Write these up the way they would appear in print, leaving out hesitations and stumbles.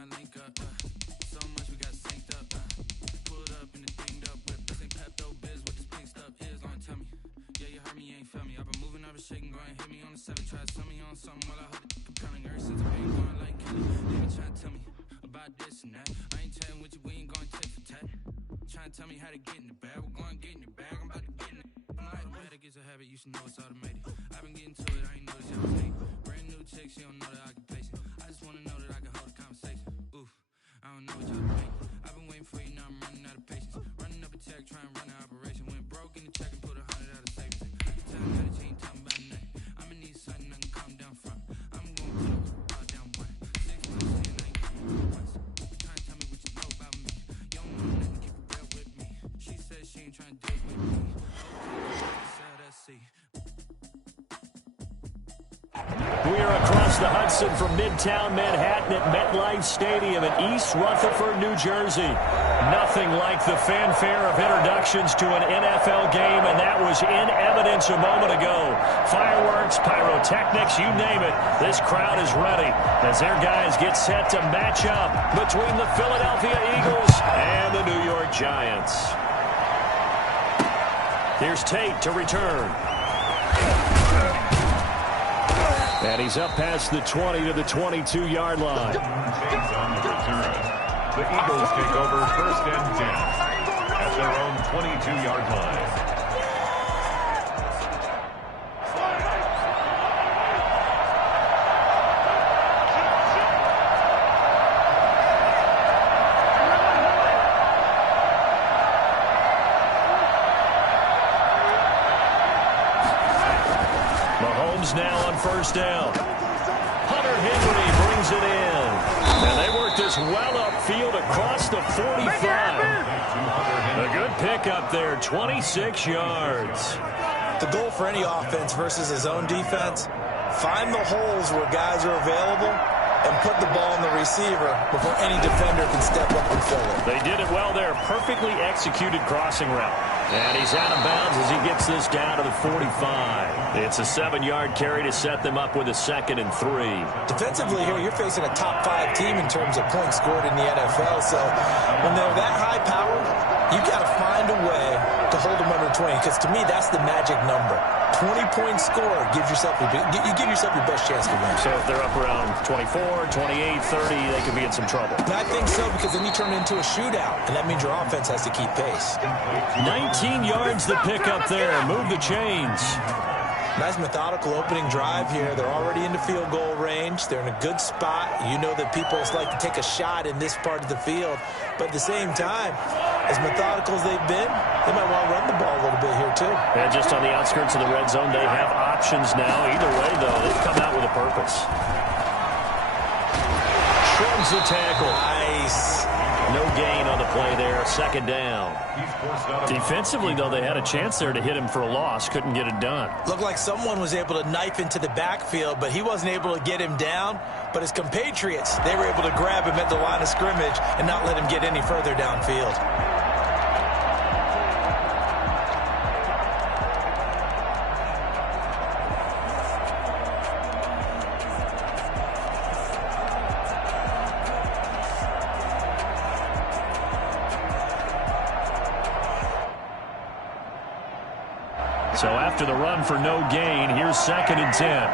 trying to link up. So much we got synced up. Pulled up in the dinged up whip. This ain't Pepto Biz with this pink stuff. Is gonna tell me. Yeah, you heard me, you ain't felt me. I've been moving, I've been shaking, go and hit me on the 7. Try to sell me on something while I hold it compelling. Ever since I've been going like Kelly. They been trying to tell me about this and that. I ain't chatting with you, we ain't going tit for tat. Trying to tell me how to get in the bag. We're going to get in the bag, I'm about to get in it. I'm like, the better gets a habit, you should know it's automated. I've been getting to it, I ain't noticed y'all hate. Brand new chick, she don't know the occupation. I just wanna know that I can hold a conversation. Oof, I don't know what y'all think. I've been waiting for you, now I'm running out of patience. Running up a check, trying to run an operation. Went broke in the check and put 100 out of savings. I can tell that you ain't talking about nothing. I'ma need something I can calm down from. I'm gonna put up all down one. 6 months in, I ain't going once. Trying to tell me what you know about me. You don't know nothing, keep it real with me. She said she ain't trying to do it with me. Okay, sell that seat. We are across the Hudson from Midtown Manhattan at MetLife Stadium in East Rutherford, New Jersey. Nothing like the fanfare of introductions to an NFL game, and that was in evidence a moment ago. Fireworks, pyrotechnics, you name it. This crowd is ready as their guys get set to match up between the Philadelphia Eagles and the New York Giants. Here's Tate to return. And he's up past the 20 to the 22-yard line. Takes on the return. The Eagles take over 1st and 10 at their own 22-yard line. Now on 1st down. Hunter Henry brings it in. And they work this well upfield across the 45. A good pickup there, 26 yards. The goal for any offense versus his own defense, find the holes where guys are available and put the ball in the receiver before any defender can step up and fill it. They did it well there. Perfectly executed crossing route. And he's out of bounds as he gets this down to the 45. It's a 7-yard carry to set them up with a 2nd and 3. Defensively here, you're facing a top 5 team in terms of points scored in the NFL. So when they're that high-powered, you got to find a way to hold them under 20. Because to me, that's the magic number. 20-point score gives yourself you give yourself your best chance to win. So if they're up around 24, 28, 30, they could be in some trouble. And I think so, because then you turn it into a shootout, and that means your offense has to keep pace. 19 yards to pick up there. Move the chains. Nice methodical opening drive here. They're already into field goal range. They're in a good spot. You know that people like to take a shot in this part of the field. But at the same time, as methodical as they've been, they might want to run the ball a little bit here too. And just on the outskirts of the red zone, they have options now. Either way, though, they've come out with a purpose. Shrugs the tackle. Nice. No gain on the play there. 2nd down. Defensively, though, they had a chance there to hit him for a loss. Couldn't get it done. Looked like someone was able to knife into the backfield, but he wasn't able to get him down. But his compatriots, they were able to grab him at the line of scrimmage and not let him get any further downfield. So after the run for no gain, here's 2nd and 10.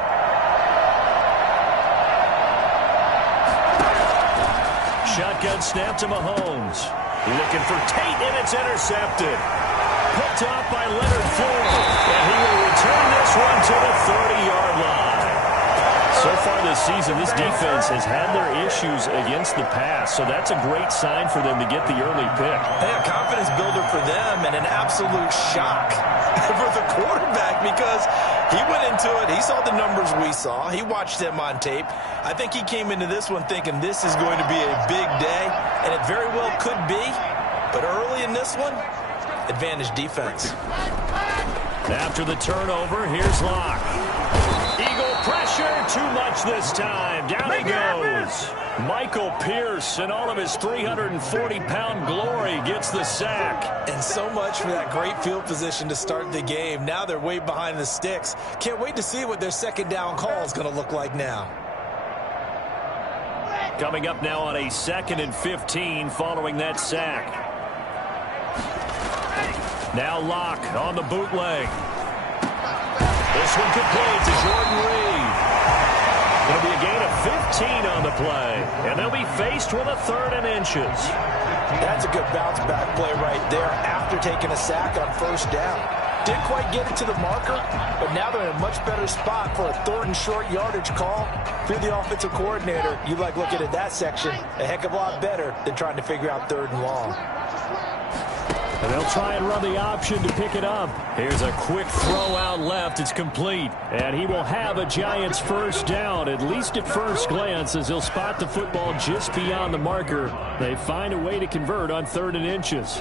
Shotgun snap to Mahomes. Looking for Tate, and it's intercepted. Picked off by Leonard Floyd. And he will return this one to the 30-yard line. So far this season, this defense has had their issues against the pass, so that's a great sign for them to get the early pick. Hey, a confidence builder for them and an absolute shock for the quarterback, because he went into it, he saw the numbers we saw, he watched them on tape. I think he came into this one thinking this is going to be a big day, and it very well could be, but early in this one, advantage defense. After the turnover, here's Locke. Eagle pressure, too much this time. Down he goes. Michael Pierce, in all of his 340-pound glory, gets the sack. And so much for that great field position to start the game. Now they're way behind the sticks. Can't wait to see what their 2nd down call is going to look like now. Coming up now on a 2nd and 15 following that sack. Now Locke on the bootleg. This one complete to Jordan Reed. It'll be a gain of 15 on the play, and they'll be faced with a 3rd and inches. That's a good bounce back play right there after taking a sack on 1st down. Didn't quite get it to the marker, but now they're in a much better spot for a 3rd and short yardage call. If you're the offensive coordinator, you like looking at that section a heck of a lot better than trying to figure out 3rd and long. And they'll try and run the option to pick it up. Here's a quick throw out left. It's complete. And he will have a Giants 1st down, at least at first glance, as he'll spot the football just beyond the marker. They find a way to convert on 3rd and inches.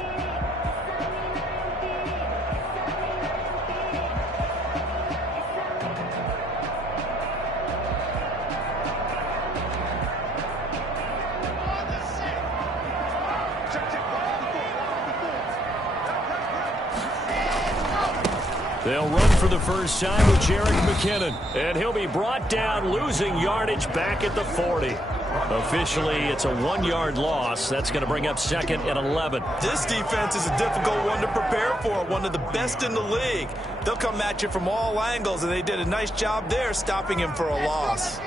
They'll run for the first time with Jerick McKinnon. And he'll be brought down, losing yardage back at the 40. Officially, it's a 1-yard loss. That's going to bring up 2nd and 11. This defense is a difficult one to prepare for, one of the best in the league. They'll come at you from all angles, and they did a nice job there stopping him for a loss.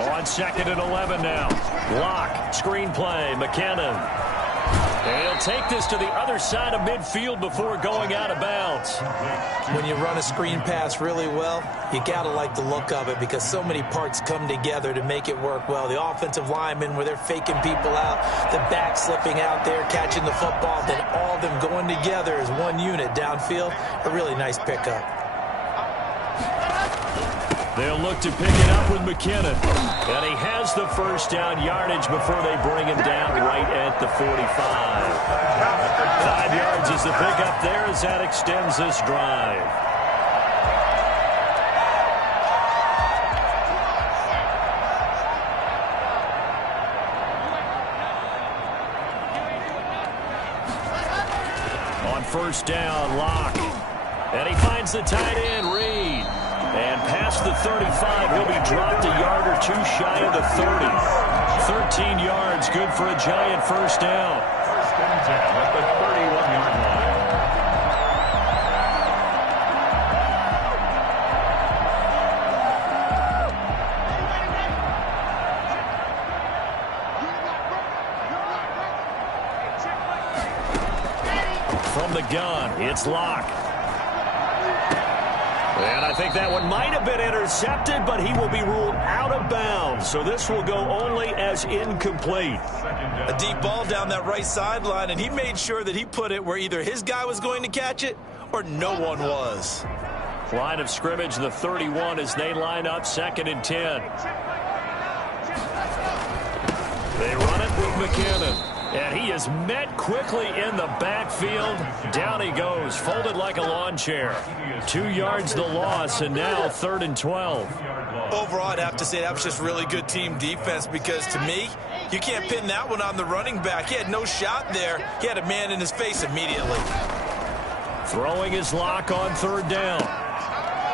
On 2nd and 11 now. Locke, screen play, McKinnon. And he'll take this to the other side of midfield before going out of bounds. When you run a screen pass really well, you got to like the look of it because so many parts come together to make it work well. The offensive linemen, where they're faking people out, the back slipping out there, catching the football, then all of them going together as one unit downfield. A really nice pickup. They'll look to pick it up with McKinnon. And he has the 1st down yardage before they bring him down right at the 45. 5 yards is the pickup there as that extends this drive. On 1st down, Locke. And he finds the tight end, Reed. And past the 35, he'll be dropped a yard or 2 shy of the 30. 13 yards, good for a Giant 1st down. 1st and 10 at the 31-yard line. From the gun, it's Locke. And I think that one might have been intercepted, but he will be ruled out of bounds. So this will go only as incomplete. A deep ball down that right sideline, and he made sure that he put it where either his guy was going to catch it or no one was. Line of scrimmage, the 31 as they line up 2nd and 10. They run it with McKinnon. And he is met quickly in the backfield. Down he goes, folded like a lawn chair. 2 yards the loss, and now 3rd and 12. Overall, I'd have to say that was just really good team defense because, to me, you can't pin that one on the running back. He had no shot there. He had a man in his face immediately. Throwing his Locke on 3rd down.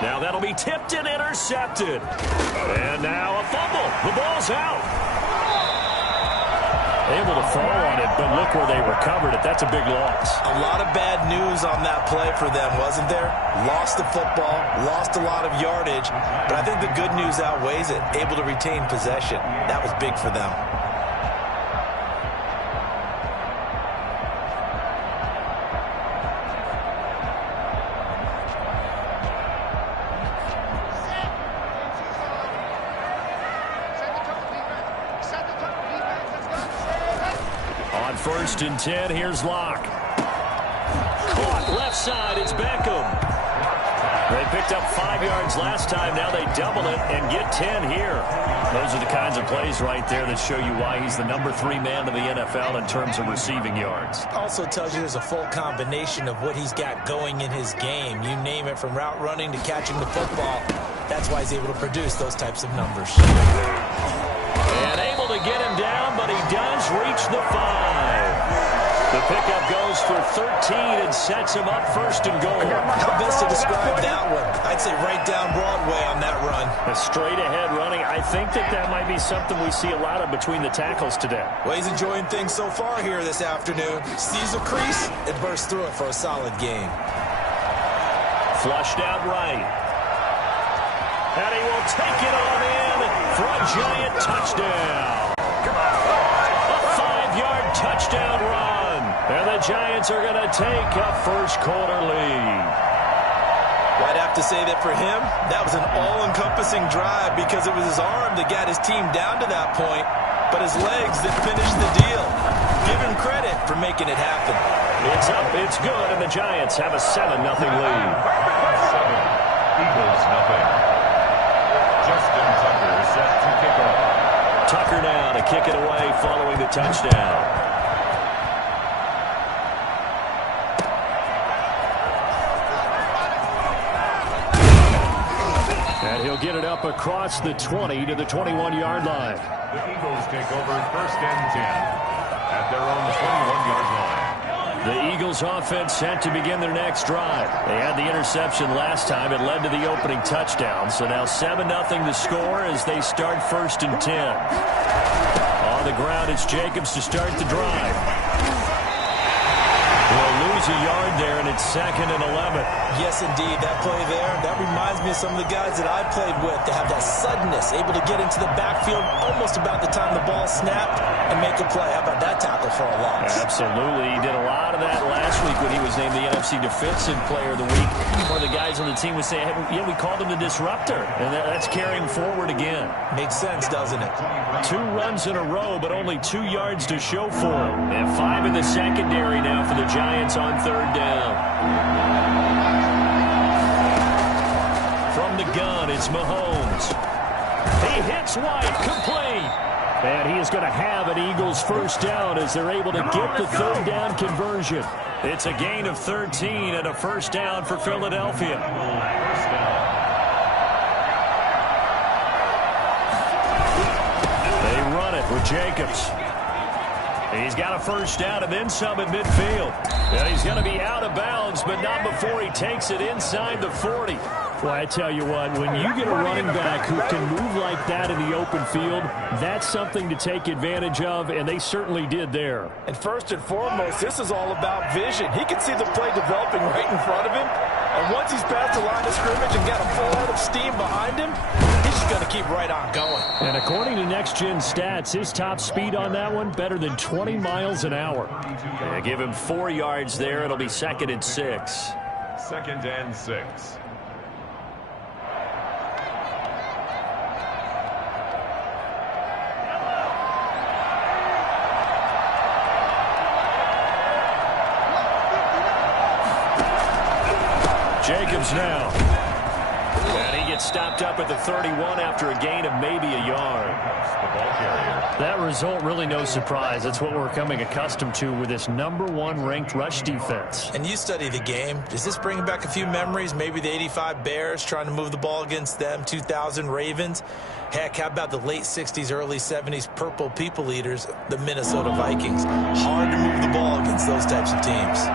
Now that'll be tipped and intercepted. And now a fumble. The ball's out. Able to fall on it, but look where they recovered it. That's a big loss. A lot of bad news on that play for them, wasn't there? Lost the football, lost a lot of yardage, but I think the good news outweighs it. Able to retain possession. That was big for them. On 1st and 10, here's Locke. Caught left side, it's Beckham. They picked up 5 yards last time. Now they double it and get 10 here. Those are the kinds of plays right there that show you why he's the number 3 man in the NFL in terms of receiving yards. Also tells you there's a full combination of what he's got going in his game. You name it, from route running to catching the football. That's why he's able to produce those types of numbers. And able to get him down, but he does reach the 5. The pickup goes goes for 13 and sets him up first and goal. How best to describe that one? I'd say right down Broadway on that run. A straight-ahead running. I think that might be something we see a lot of between the tackles today. Well, he's enjoying things so far here this afternoon. Sees a crease and bursts through it for a solid game. Flushed out right. And he will take it on in for a giant touchdown. A 5-yard touchdown run. And the Giants are going to take a first-quarter lead. Well, I'd have to say that for him, that was an all-encompassing drive because it was his arm that got his team down to that point, but his legs that finished the deal. Give him credit for making it happen. It's up, it's good, and the Giants have a 7-0 lead. 7, Eagles nothing. Justin Tucker set to kick off. Tucker now to kick it away following the touchdown. And he'll get it up across the 20 to the 21-yard line. The Eagles take over first and 10 at their own 21-yard line. The Eagles offense set to begin their next drive. They had the interception last time. It led to the opening touchdown. So now 7-0 the score as they start first and 10. On the ground, it's Jacobs to start the drive. Will lose a yard there, and it's 2nd and 11. Yes, indeed. That play there, that reminds me of some of the guys that I played with to have that suddenness, able to get into the backfield almost about the time the ball snapped and make a play. How about that tackle for a loss? Absolutely. He did a lot of that last week when he was named the NFC Defensive Player of the Week. One of the guys on the team was saying, hey, yeah, we called him the disruptor, and that's carrying forward again. Makes sense, doesn't it? 2 runs in a row, but only 2 yards to show for him. And 5 in the secondary now for the Giants on 3rd down. From the gun, it's Mahomes. He hits White, complete. And he is going to have an Eagles first down as they're able to get the 3rd down conversion. It's a gain of 13 and a first down for Philadelphia. They run it with Jacobs. He's got a first down and then some at midfield. And he's going to be out of bounds, but not before he takes it inside the 40. Well, I tell you what, when you get a running back who can move like that in the open field, that's something to take advantage of, and they certainly did there. And first and foremost, this is all about vision. He can see the play developing right in front of him, and once he's past the line of scrimmage and got a full head of steam behind him, he's just going to keep right on going. And according to Next Gen Stats, his top speed on that one, better than 20 miles an hour. They give him 4 yards there. It'll be 2nd and 6. 2nd and 6. Jacobs now. And he gets stopped up at the 31 after a gain of maybe a yard. The ball carrier. That result, really no surprise. That's what we're coming accustomed to with this #1 ranked rush defense. And you study the game. Does this bring back a few memories? Maybe the 85 Bears trying to move the ball against them, 2000 Ravens. Heck, how about the late 60s, early 70s Purple People Eaters, the Minnesota Vikings? Hard to move the ball against those types of teams.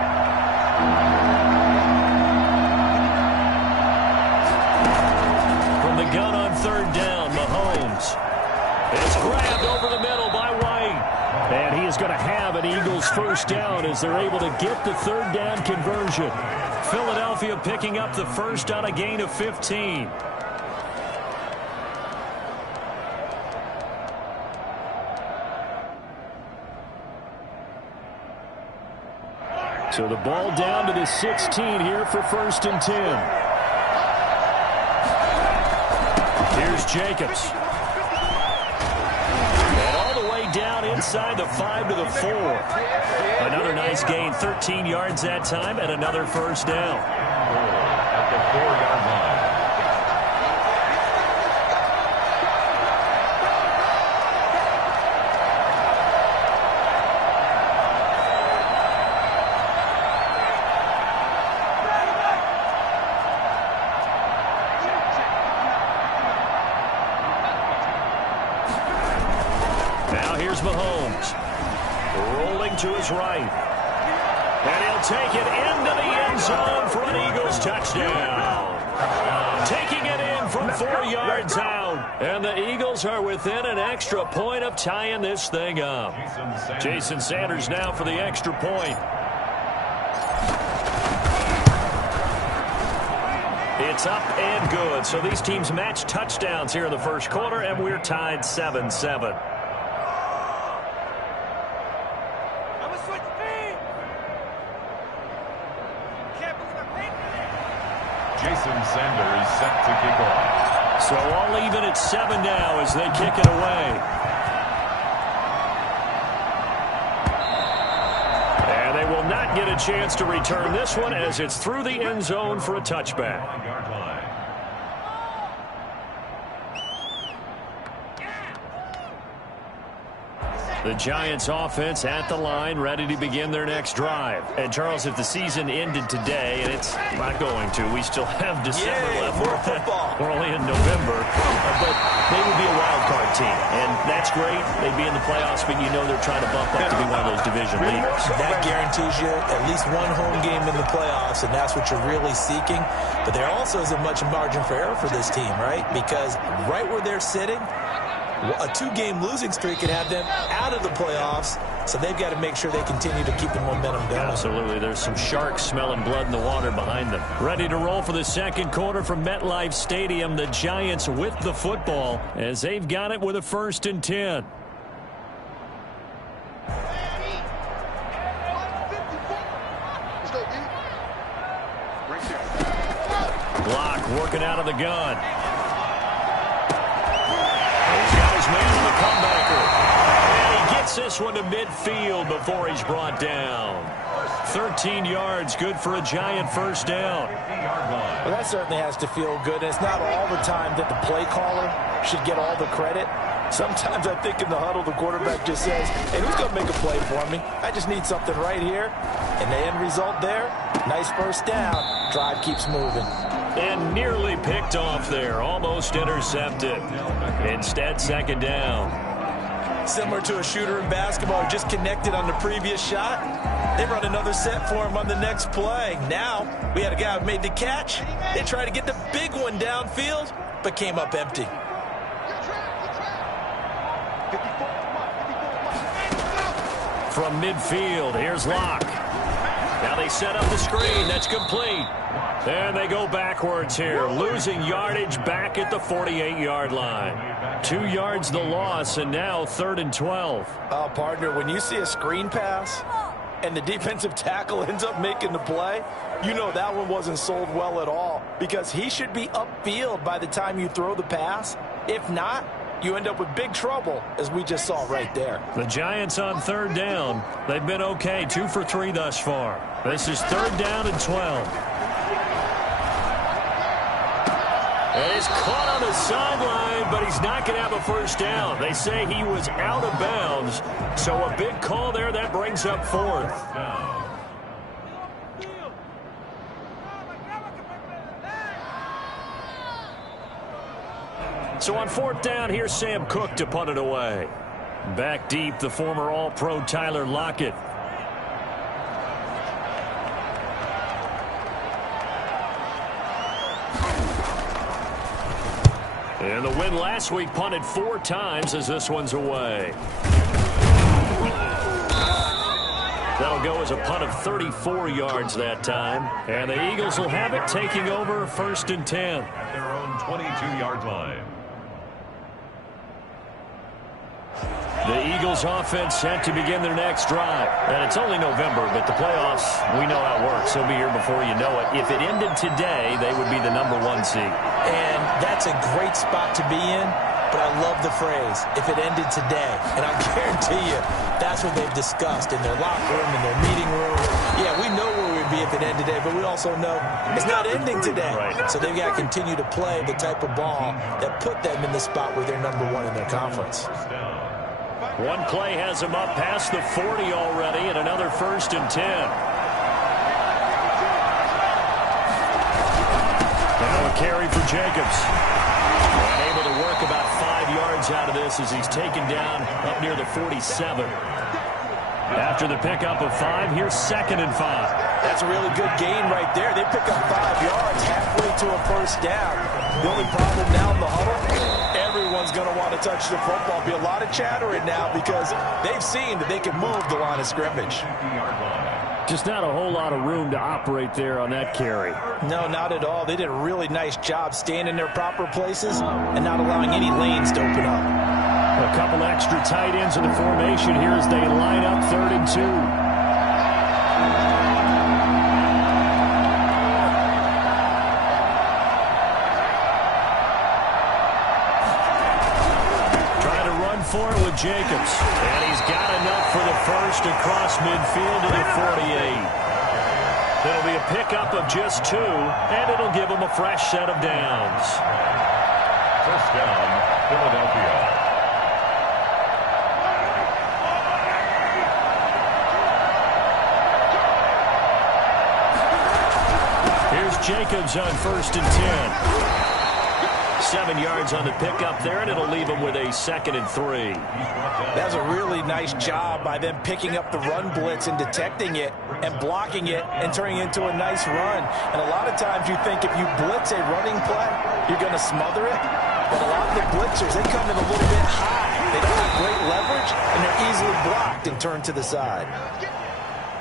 From the gun on 3rd down, Mahomes. It's grabbed over the middle by White. And he is going to have an Eagles first down as they're able to get the 3rd down conversion. Philadelphia picking up the first on a gain of 15. So the ball down to the 16 here for 1st and 10. Here's Jacobs. And all the way down inside the 5 to the 4. Another nice gain, 13 yards that time, and another first down. At the 4-yard line. Now here's Mahomes. Rolling to his right. And he'll take it into the end zone for an Eagles touchdown. Taking it in from 4 yards out. And the Eagles are within an extra point of tying this thing up. Jason Sanders now for the extra point. It's up and good. So these teams match touchdowns here in the first quarter, and we're tied 7-7. Jason Sanders set to kick off. So all even at 7 now as they kick it away. And they will not get a chance to return this one as it's through the end zone for a touchback. The Giants offense at the line, ready to begin their next drive. And, Charles, if the season ended today, and it's not going to, we still have December left. More football. We're only in November. But they would be a wild card team. And that's great. They'd be in the playoffs, but you know they're trying to bump up to be one of those division leaders. That guarantees you at least one home game in the playoffs, and that's what you're really seeking. But there also isn't much margin for error for this team, right? Because right where they're sitting, a 2-game losing streak could have them out of the playoffs, so they've got to make sure they continue to keep the momentum going. Absolutely. There's some sharks smelling blood in the water behind them. Ready to roll for the second quarter from MetLife Stadium. The Giants with the football as they've got it with a 1st and 10. Block working out of the gun. Man on the comebacker. And he gets this one to midfield before he's brought down. 13 yards, good for a Giant first down. Well, that certainly has to feel good. And it's not all the time that the play caller should get all the credit. Sometimes I think in the huddle, the quarterback just says, hey, who's going to make a play for me? I just need something right here. And the end result there, nice first down. Drive keeps moving. And nearly picked off there. Almost intercepted. Instead, second down. Similar to a shooter in basketball who just connected on the previous shot. They run another set for him on the next play. Now, we had a guy who made the catch. They tried to get the big one downfield, but came up empty. From midfield, here's Locke. Now they set up the screen. That's complete. And they go backwards here, losing yardage back at the 48-yard line. 2 yards the loss, and now 3rd and 12. Oh, partner, when you see a screen pass and the defensive tackle ends up making the play, you know that one wasn't sold well at all because he should be upfield by the time you throw the pass. If not, you end up with big trouble, as we just saw right there. The Giants on 3rd down. They've been okay, 2 for 3 thus far. This is 3rd down and 12. And he's caught on the sideline, but he's not going to have a first down. They say he was out of bounds, so a big call there. That brings up 4th. So on 4th down, here's Sam Cook to punt it away. Back deep, the former All-Pro Tyler Lockett. And the win last week punted 4 times as this one's away. That'll go as a punt of 34 yards that time. And the Eagles will have it, taking over 1st and 10. At their own 22-yard line. The Eagles offense set to begin their next drive. And it's only November, but the playoffs, we know how it works. They'll be here before you know it. If it ended today, they would be the #1 seed. And that's a great spot to be in, but I love the phrase, if it ended today. And I guarantee you, that's what they've discussed in their locker room, in their meeting room. Yeah, we know where we'd be if it ended today, but we also know it's not ending today. Right. So they've got to continue to play the type of ball that put them in the spot where they're #1 in their conference. One play has them up past the 40 already, and another 1st and 10. Now a carry for Jacobs. Unable to work about 5 yards out of this as he's taken down up near the 47. After the pickup of 5, here's 2nd and 5. That's a really good gain right there. They pick up 5 yards halfway to a first down. The only problem now in the huddle, everyone's going to want to touch the football. Be a lot of chattering now because they've seen that they can move the line of scrimmage. Just not a whole lot of room to operate there on that carry. No, not at all. They did a really nice job staying in their proper places and not allowing any lanes to open up. A couple extra tight ends in the formation here as they line up 3rd and 2. Trying to run for it with Jacobs. And he's got enough for the first across midfield to the 48. It'll be a pickup of just 2, and it'll give them a fresh set of downs. First down, Philadelphia. Jacobs on 1st and 10. 7 yards on the pickup there, and it'll leave him with a 2nd and 3. That's a really nice job by them picking up the run blitz and detecting it and blocking it and turning it into a nice run. And a lot of times you think if you blitz a running play, you're going to smother it. But a lot of the blitzers, they come in a little bit high. They don't have great leverage, and they're easily blocked and turned to the side.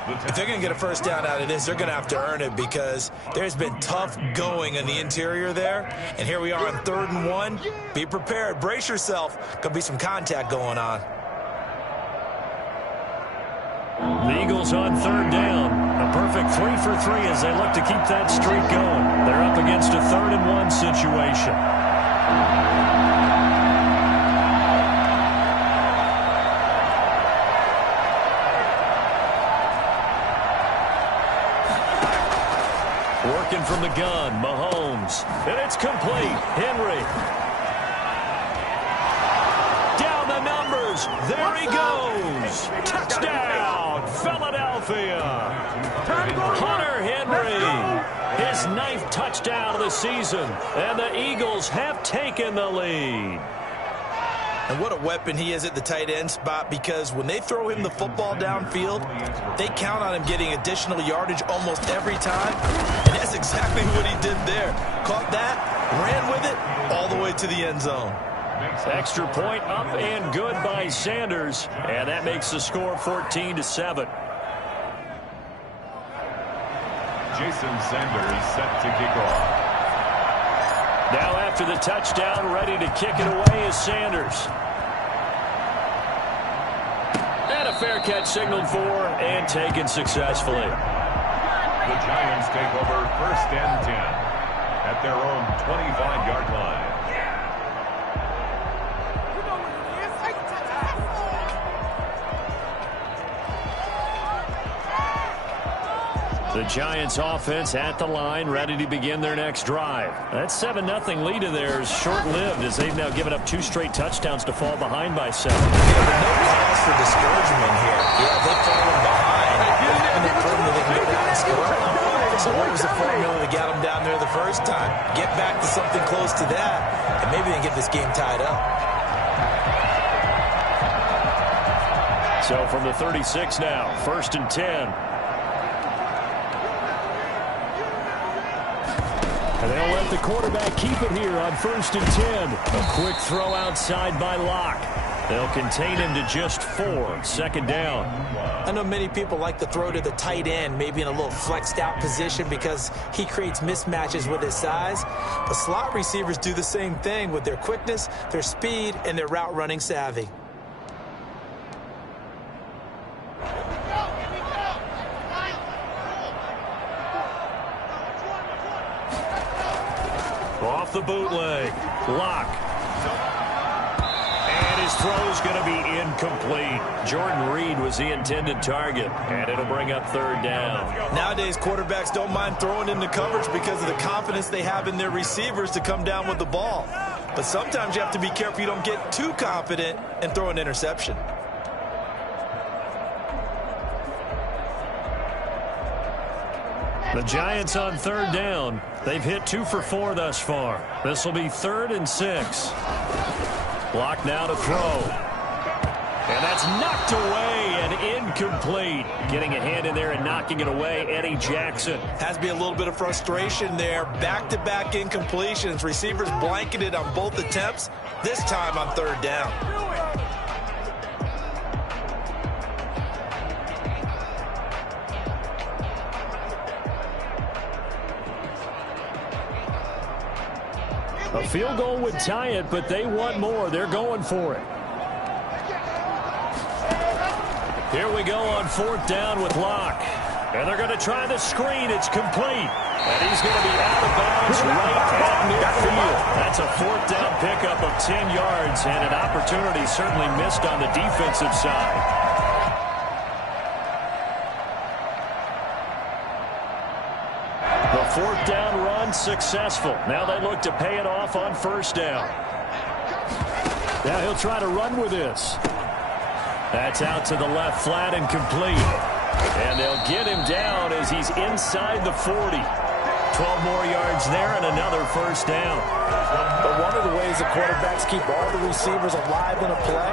If they're going to get a first down out of this, they're going to have to earn it because there's been tough going in the interior there. And here we are on 3rd and 1. Be prepared. Brace yourself. Going to be some contact going on. The Eagles on 3rd down. A perfect 3 for 3 as they look to keep that streak going. They're up against a 3rd and 1 situation. Working from the gun, Mahomes. And it's complete. Henry. Down the numbers. There he goes. Touchdown, Philadelphia. Hunter Henry. His 9th touchdown of the season. And the Eagles have taken the lead. And what a weapon he is at the tight end spot, because when they throw him the football downfield, they count on him getting additional yardage almost every time. And that's exactly what he did there. Caught that, ran with it, all the way to the end zone. Extra point up and good by Sanders. And that makes the score 14-7. Jason Sanders set to kick off. Now after the touchdown, ready to kick it away is Sanders. And a fair catch signaled for and taken successfully. The Giants take over 1st and 10 at their own 25-yard line. The Giants offense at the line, ready to begin their next drive. That 7-0 lead of theirs short-lived as they've now given up 2 straight touchdowns to fall behind by 7. Yeah, but no cause for discouragement here. Yeah, they've fallen behind, and they've proven that they can go down and score. So what was the formula that got them down there the first time? Get back to something close to that, and maybe they can get this game tied up. So from the 36 now, 1st and 10. And they'll let the quarterback keep it here on 1st and 10. A quick throw outside by Locke. They'll contain him to just 4. 2nd down. I know many people like to throw to the tight end, maybe in a little flexed out position because he creates mismatches with his size. But slot receivers do the same thing with their quickness, their speed, and their route running savvy. Off the bootleg. Locke. And his throw's going to be incomplete. Jordan Reed was the intended target. And it'll bring up 3rd down. Nowadays, quarterbacks don't mind throwing into coverage because of the confidence they have in their receivers to come down with the ball. But sometimes you have to be careful you don't get too confident and throw an interception. The Giants on 3rd down. They've hit 2 for 4 thus far. This will be 3rd and 6. Block now to throw. And that's knocked away and incomplete. Getting a hand in there and knocking it away, Eddie Jackson. Has to be a little bit of frustration there. Back-to-back incompletions. Receivers blanketed on both attempts, this time on third down. A field goal would tie it, but they want more. They're going for it. Here we go on fourth down with Locke. And they're going to try the screen. It's complete. And he's going to be out of bounds right at midfield. That's a fourth down pickup of 10 yards and an opportunity certainly missed on the defensive side. The fourth down run successful. Now they look to pay it off on first down. Now he'll try to run with this. That's out to the left flat and complete. And they'll get him down as he's inside the 40. 12 more yards there and another first down. But one of the ways the quarterbacks keep all the receivers alive in a play,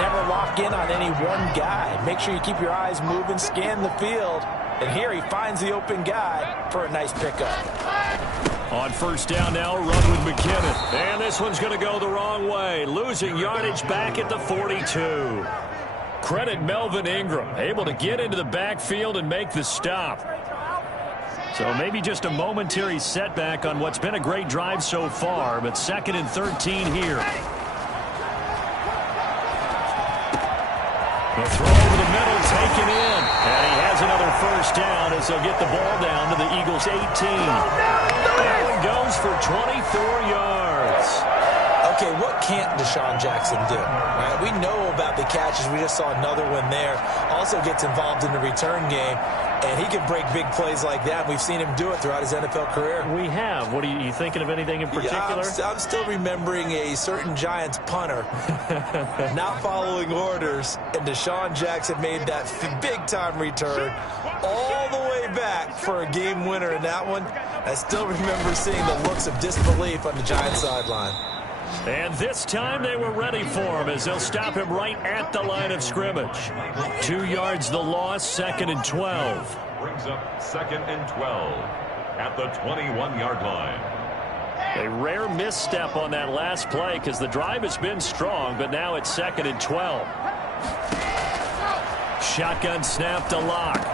never lock in on any one guy. Make sure you keep your eyes moving, scan the field. And here he finds the open guy for a nice pickup. On first down now, run with McKinnon. And this one's going to go the wrong way. Losing yardage back at the 42. Credit Melvin Ingram, able to get into the backfield and make the stop. So maybe just a momentary setback on what's been a great drive so far, but 2nd and 13 here. The throw over the middle, taken in. And he has another first down as they'll get the ball down to the Eagles' 18. That one goes for 24 yards. Okay, what can't Deshaun Jackson do? Right? We know about the catches. We just saw another one there. Also gets involved in the return game, and he can break big plays like that. We've seen him do it throughout his NFL career. We have. What are you thinking of anything in particular? Yeah, I'm still remembering a certain Giants punter not following orders, and Deshaun Jackson made that big-time return all the way back for a game winner in that one. I still remember seeing the looks of disbelief on the Giants sideline. And this time they were ready for him as they'll stop him right at the line of scrimmage. 2 yards the loss, 2nd and 12. Brings up 2nd and 12 at the 21-yard line. A rare misstep on that last play because the drive has been strong, but now it's 2nd and 12. Shotgun snap to Locke.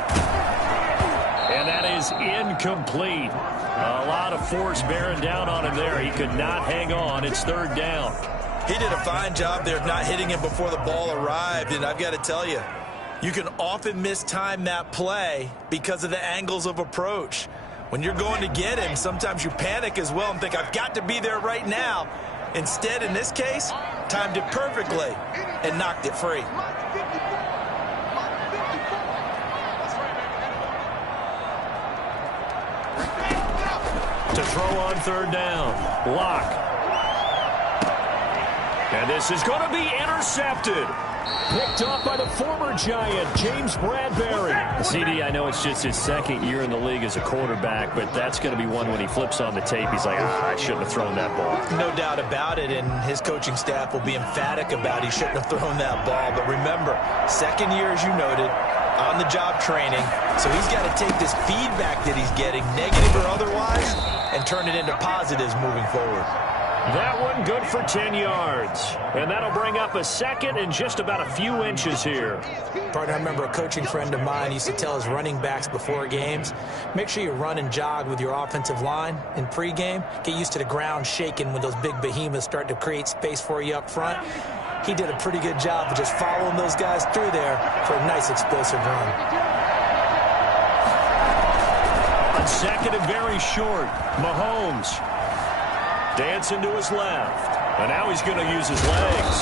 And that is incomplete. A lot of force bearing down on him there. He could not hang on. It's 3rd down. He did a fine job there of not hitting him before the ball arrived. And I've got to tell you, you can often mistime that play because of the angles of approach. When you're going to get him, sometimes you panic as well and think, I've got to be there right now. Instead, in this case, timed it perfectly and knocked it free. To throw on 3rd down. Locke. And this is going to be intercepted. Picked off by the former Giant, James Bradbury. CD, I know it's just his 2nd year in the league as a quarterback, but that's going to be one when he flips on the tape. He's like, I shouldn't have thrown that ball. No doubt about it, and his coaching staff will be emphatic about he shouldn't have thrown that ball. But remember, 2nd year, as you noted, on-the-job training. So he's got to take this feedback that he's getting, negative or otherwise, and turn it into positives moving forward. That one good for 10 yards. And that'll bring up a 2nd and just about a few inches here. Partner, I remember a coaching friend of mine used to tell his running backs before games, make sure you run and jog with your offensive line in pregame. Get used to the ground shaking when those big behemoths start to create space for you up front. He did a pretty good job of just following those guys through there for a nice explosive run. On 2nd and very short, Mahomes dancing to his left. And now he's going to use his legs.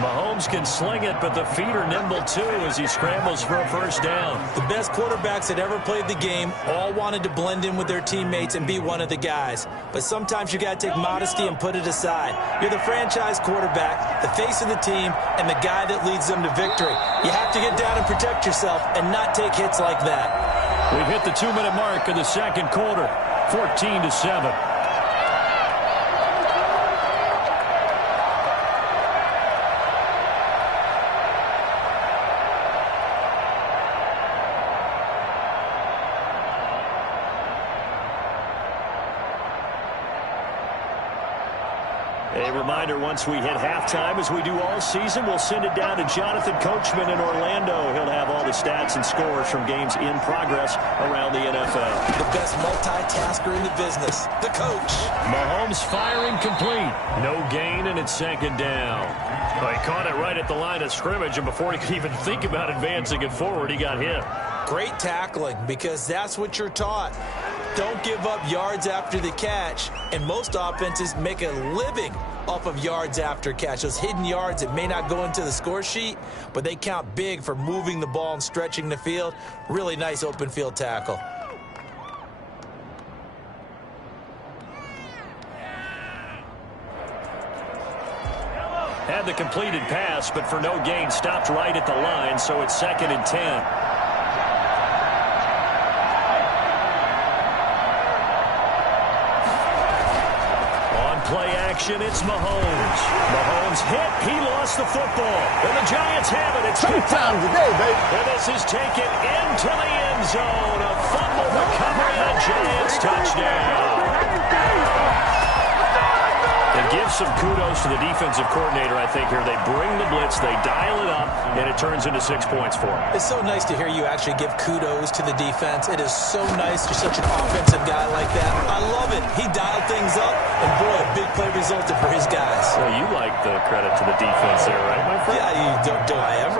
Mahomes can sling it, but the feet are nimble too as he scrambles for a first down. The best quarterbacks that ever played the game all wanted to blend in with their teammates and be one of the guys. But sometimes you got to take modesty and put it aside. You're the franchise quarterback, the face of the team, and the guy that leads them to victory. You have to get down and protect yourself and not take hits like that. We've hit the 2-minute mark of the 2nd quarter, 14-7. A reminder, once we hit halftime, as we do all season, we'll send it down to Jonathan Coachman in Orlando. He'll have all the stats and scores from games in progress around the NFL. The best multitasker in the business, the coach. Mahomes firing complete. No gain, and it's second down. Well, he caught it right at the line of scrimmage, and before he could even think about advancing it forward, he got hit. Great tackling, because that's what you're taught. Don't give up yards after the catch, and most offenses make a living off of yards after catch. Those hidden yards that may not go into the score sheet, but they count big for moving the ball and stretching the field. Really nice open field tackle. Had the completed pass, but for no gain, stopped right at the line, so it's 2nd and 10. Play action, it's Mahomes. Mahomes hit, he lost the football. And the Giants have it. It's 2 times today, baby. And this is taken into the end zone. A fumble recovery, and a Giants touchdown. And give some kudos to the defensive coordinator, I think, here. They bring the blitz, they dial it up, and it turns into 6 points for them. It's so nice to hear you actually give kudos to the defense. It is so nice. You're such an offensive guy like that. I love it. He dialed things up, and boy, a big play resulted for his guys. Well, you like the credit to the defense there, right, my friend? Yeah, do I ever?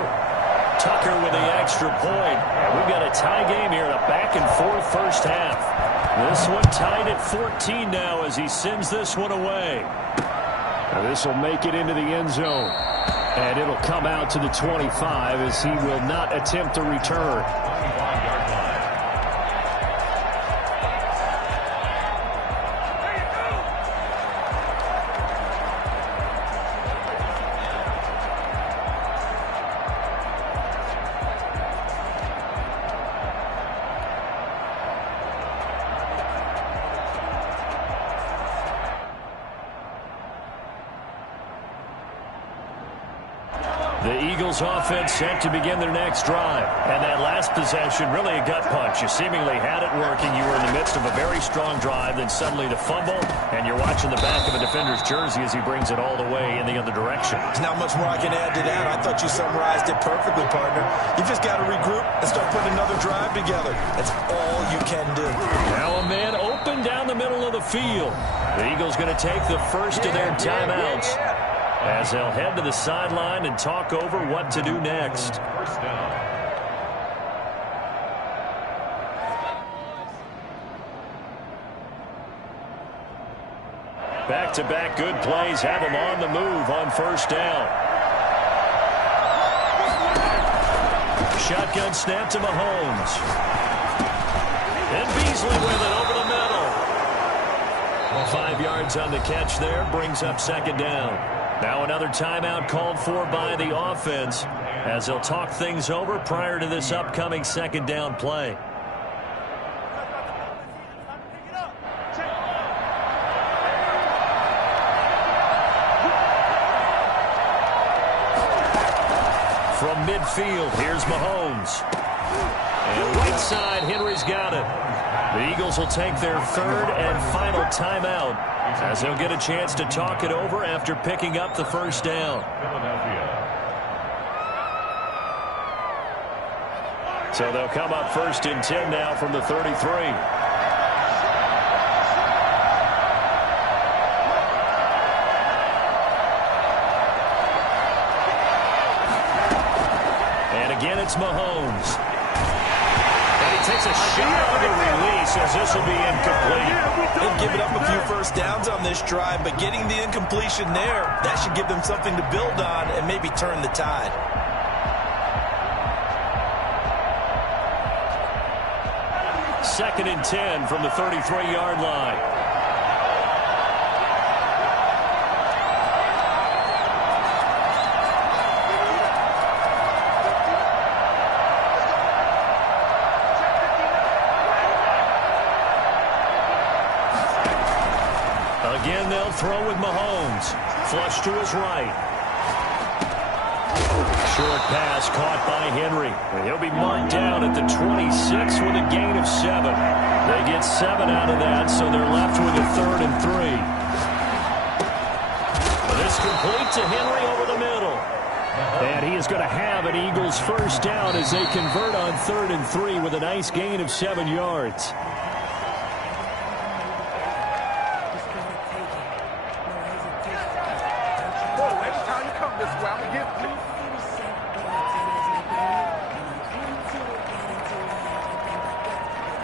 Tucker with the extra point. And we've got a tie game here in a back-and-forth first half. This one tied at 14 now as he sends this one away. Now this will make it into the end zone. And it'll come out to the 25 as he will not attempt a return. The Eagles offense set to begin their next drive. And that last possession, really a gut punch. You seemingly had it working. You were in the midst of a very strong drive, then suddenly the fumble, and you're watching the back of a defender's jersey as he brings it all the way in the other direction. There's not much more I can add to that. I thought you summarized it perfectly, partner. You just got to regroup and start putting another drive together. That's all you can do. Now a man open down the middle of the field. The Eagles going to take the first of their timeouts, as they'll head to the sideline and talk over what to do next. First down. Back-to-back good plays have them on the move on first down. Shotgun snap to Mahomes. And Beasley with it over the middle. 5 yards on the catch there, brings up second down. Now another timeout called for by the offense as they'll talk things over prior to this upcoming second down play. From midfield, here's Mahomes. And right side, Henry's got it. The Eagles will take their third and final timeout as they'll get a chance to talk it over after picking up the first down. So they'll come up 1st and 10 now from the 33. Again, it's Mahomes. And he takes a shot on the release as this will be incomplete. They've given up a few first downs on this drive, but getting the incompletion there, that should give them something to build on and maybe turn the tide. Second and 10 from the 33-yard line. Again, they'll throw with Mahomes. Flush to his right. Short pass caught by Henry. And he'll be marked down at the 26 with a gain of 7. They get 7 out of that, so they're left with a 3rd and 3. to Henry over the middle. And he is going to have an Eagles first down as they convert on 3rd and 3 with a nice gain of 7 yards.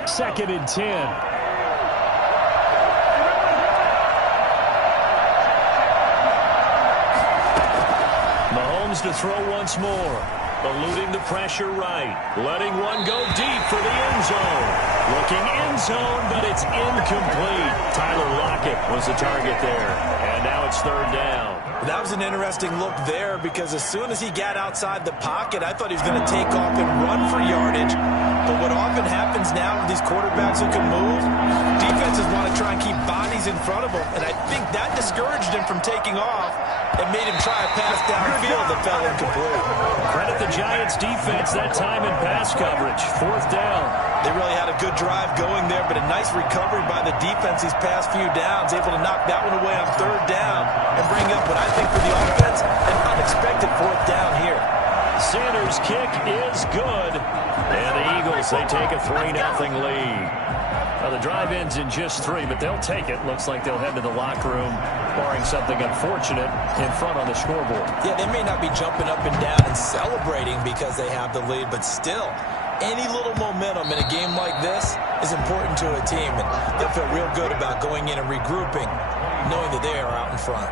Second and 10. To throw once more, eluding the pressure right, letting one go deep for the end zone. Looking end zone, but it's incomplete. Tyler Lockett was the target there, and now it's 3rd down. That was an interesting look there because as soon as he got outside the pocket, I thought he was going to take off and run for yardage. But what often happens now with these quarterbacks who can move, defenses want to try and keep bodies in front of him, and I think that discouraged him from taking off and made him try a pass downfield that fell incomplete. Credit the Giants' defense that time in pass coverage. 4th down. They really had a good drive going there, but a nice recovery by the defense these past few downs, able to knock that one away on 3rd down and bring up what I think for the offense, an unexpected 4th down here. Sanders' kick is good, and the Eagles, they take a 3-0 lead. Now, the drive ends in just 3, but they'll take it. Looks like they'll head to the locker room, barring something unfortunate, in front on the scoreboard. Yeah, they may not be jumping up and down and celebrating because they have the lead, but still, any little momentum in a game like this is important to a team, and they'll feel real good about going in and regrouping, knowing that they are out in front.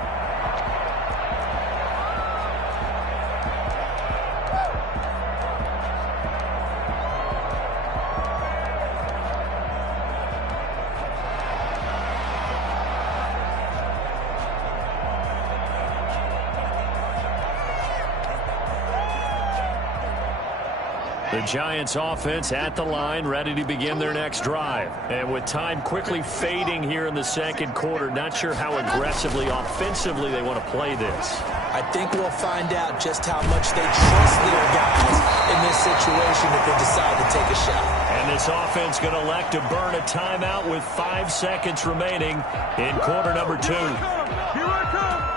The Giants offense at the line, ready to begin their next drive. And with time quickly fading here in the 2nd quarter, not sure how aggressively, offensively they want to play this. I think we'll find out just how much they trust their guys in this situation if they decide to take a shot. And this offense going to elect to burn a timeout with 5 seconds remaining in quarter number 2. Here I come.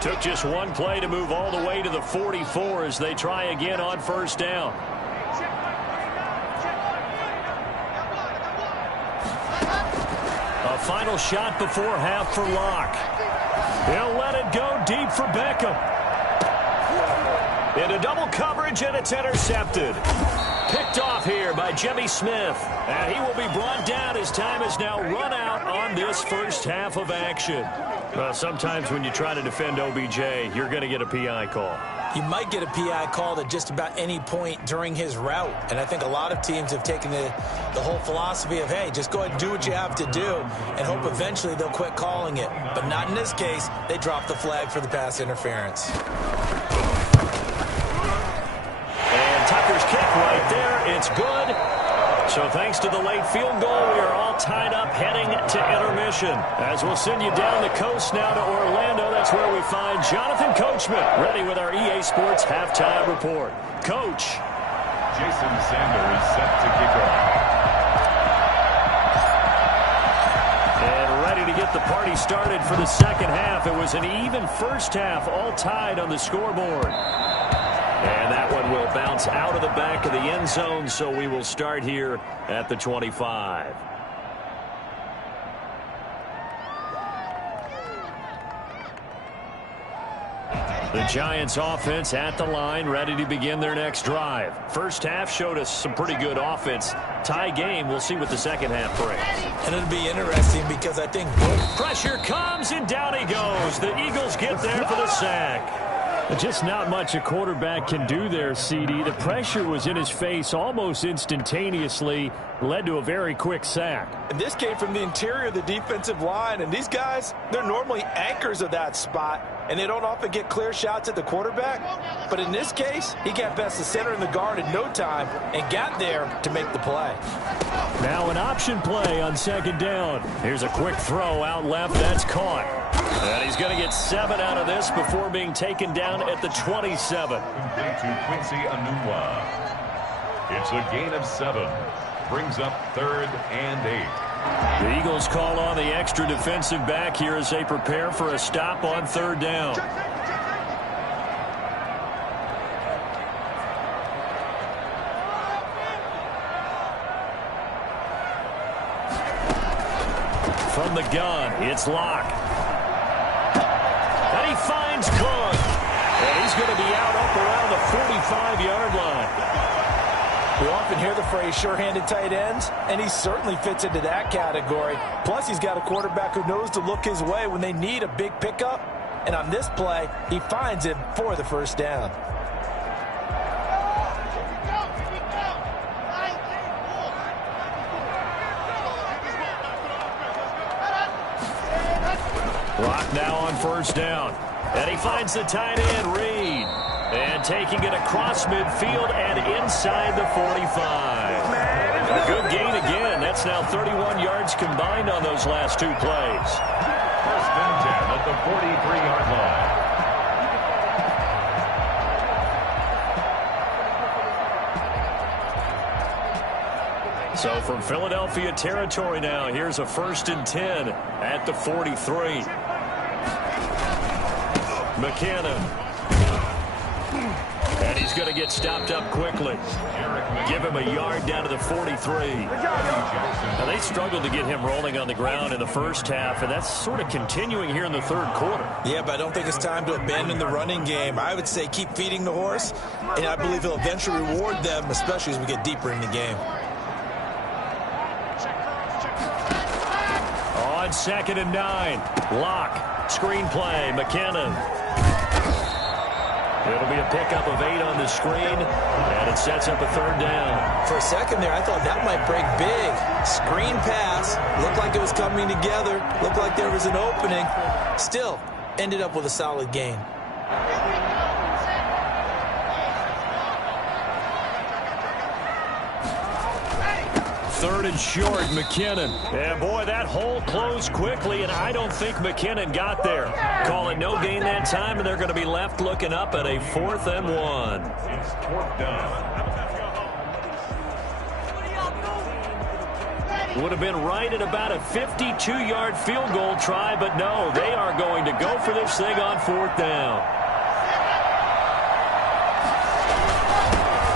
Took just one play to move all the way to the 44 as they try again on 1st down. A final shot before half for Locke. He'll let it go deep for Beckham. Into double coverage, and it's intercepted. Picked off here by Jimmy Smith. And he will be brought down as time has now run out on this first half of action. Well, sometimes when you try to defend OBJ, you're going to get a PI call. You might get a PI called at just about any point during his route. And I think a lot of teams have taken the whole philosophy of, hey, just go ahead and do what you have to do and hope eventually they'll quit calling it. But not in this case. They dropped the flag for the pass interference. And Tucker's kick right there. It's good. So thanks to the late field goal, we are all tied up heading to intermission. As we'll send you down the coast now to Orlando, that's where we find Jonathan Coachman, ready with our EA Sports Halftime Report. Coach. Jason Sanders set to kick off. And ready to get the party started for the 2nd half. It was an even first half, all tied on the scoreboard. And that one will bounce out of the back of the end zone, so we will start here at the 25. The Giants offense at the line, ready to begin their next drive. First half showed us some pretty good offense. Tie game, we'll see what the 2nd half brings. And it'll be interesting because I think pressure comes and down he goes. The Eagles get there for the sack. Just not much a quarterback can do there, CD. The pressure was in his face almost instantaneously, led to a very quick sack. And this came from the interior of the defensive line, and these guys, they're normally anchors of that spot, and they don't often get clear shots at the quarterback. But in this case, he got past the center in the guard in no time and got there to make the play. Now an option play on 2nd down. Here's a quick throw out left. That's caught. And he's going to get 7 out of this before being taken down at the 27. Complete to Quincy Enunwa. It's a gain of 7. Brings up 3rd and 8. The Eagles call on the extra defensive back here as they prepare for a stop on 3rd down. From the gun, it's Locke. And he finds Cook. And he's going to be out up around the 45-yard line. We often hear the phrase sure-handed tight ends, and he certainly fits into that category. Plus, he's got a quarterback who knows to look his way when they need a big pickup. And on this play, he finds him for the 1st down. Locke now on 1st down. And he finds the tight end, Reed. And taking it across midfield and inside the 45. A good gain again. That's now 31 yards combined on those last 2 plays. 1st and 10 at the 43-yard line. So from Philadelphia territory now, here's a 1st and 10 at the 43. McKinnon. And he's going to get stopped up quickly. Give him a yard down to the 43. Now, they struggled to get him rolling on the ground in the 1st half, and that's sort of continuing here in the 3rd quarter. Yeah, but I don't think it's time to abandon the running game. I would say keep feeding the horse, and I believe he'll eventually reward them, especially as we get deeper in the game. On 2nd and 9, Locke, screen play, McKinnon. It'll be a pickup of 8 on the screen, and it sets up a 3rd down. For a second there, I thought that might break big. Screen pass. Looked like it was coming together. Looked like there was an opening. Still, ended up with a solid gain. 3rd and short, McKinnon. And boy, that hole closed quickly, and I don't think McKinnon got there. Call it no gain that time, and they're going to be left looking up at a 4th and 1. It's 4th down. Would have been right at about a 52-yard field goal try, but no, they are going to go for this thing on 4th down.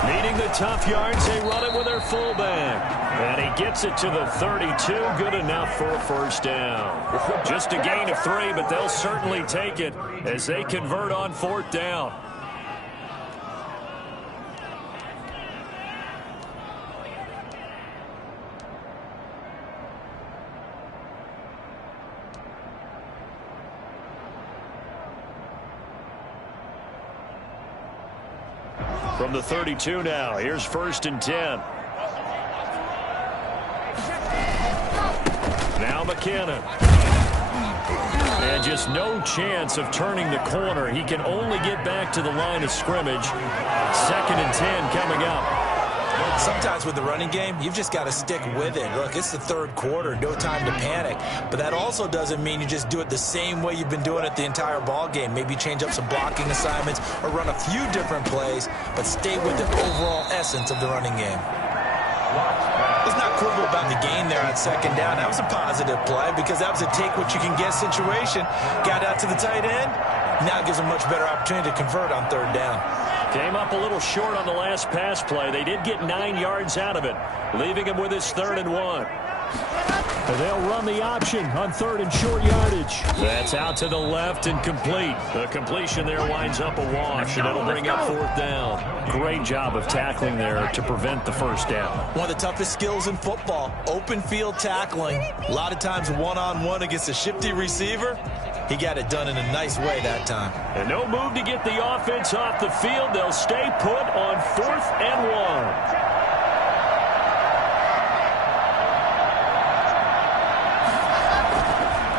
Needing the tough yards, they run it with their fullback. And he gets it to the 32. Good enough for a 1st down. Just a gain of 3, but they'll certainly take it as they convert on 4th down. From the 32 now, here's 1st and 10. Now McKinnon. And just no chance of turning the corner. He can only get back to the line of scrimmage. 2nd and 10 coming up. Sometimes with the running game, you've just got to stick with it. Look, it's the 3rd quarter, no time to panic. But that also doesn't mean you just do it the same way you've been doing it the entire ball game. Maybe change up some blocking assignments or run a few different plays, but stay with the overall essence of the running game. Let's not quibble about the gain there on 2nd down. That was a positive play because that was a take-what-you-can-get situation. Got out to the tight end. Now it gives them a much better opportunity to convert on 3rd down. Came up a little short on the last pass play. They did get 9 yards out of it, leaving him with his 3rd and 1. And they'll run the option on 3rd and short yardage. That's out to the left and complete. The completion there winds up a wash, and it'll bring up 4th down. Great job of tackling there to prevent the 1st down. One of the toughest skills in football, open field tackling. A lot of times one-on-one against a shifty receiver. He got it done in a nice way that time. And no move to get the offense off the field. They'll stay put on 4th and 1.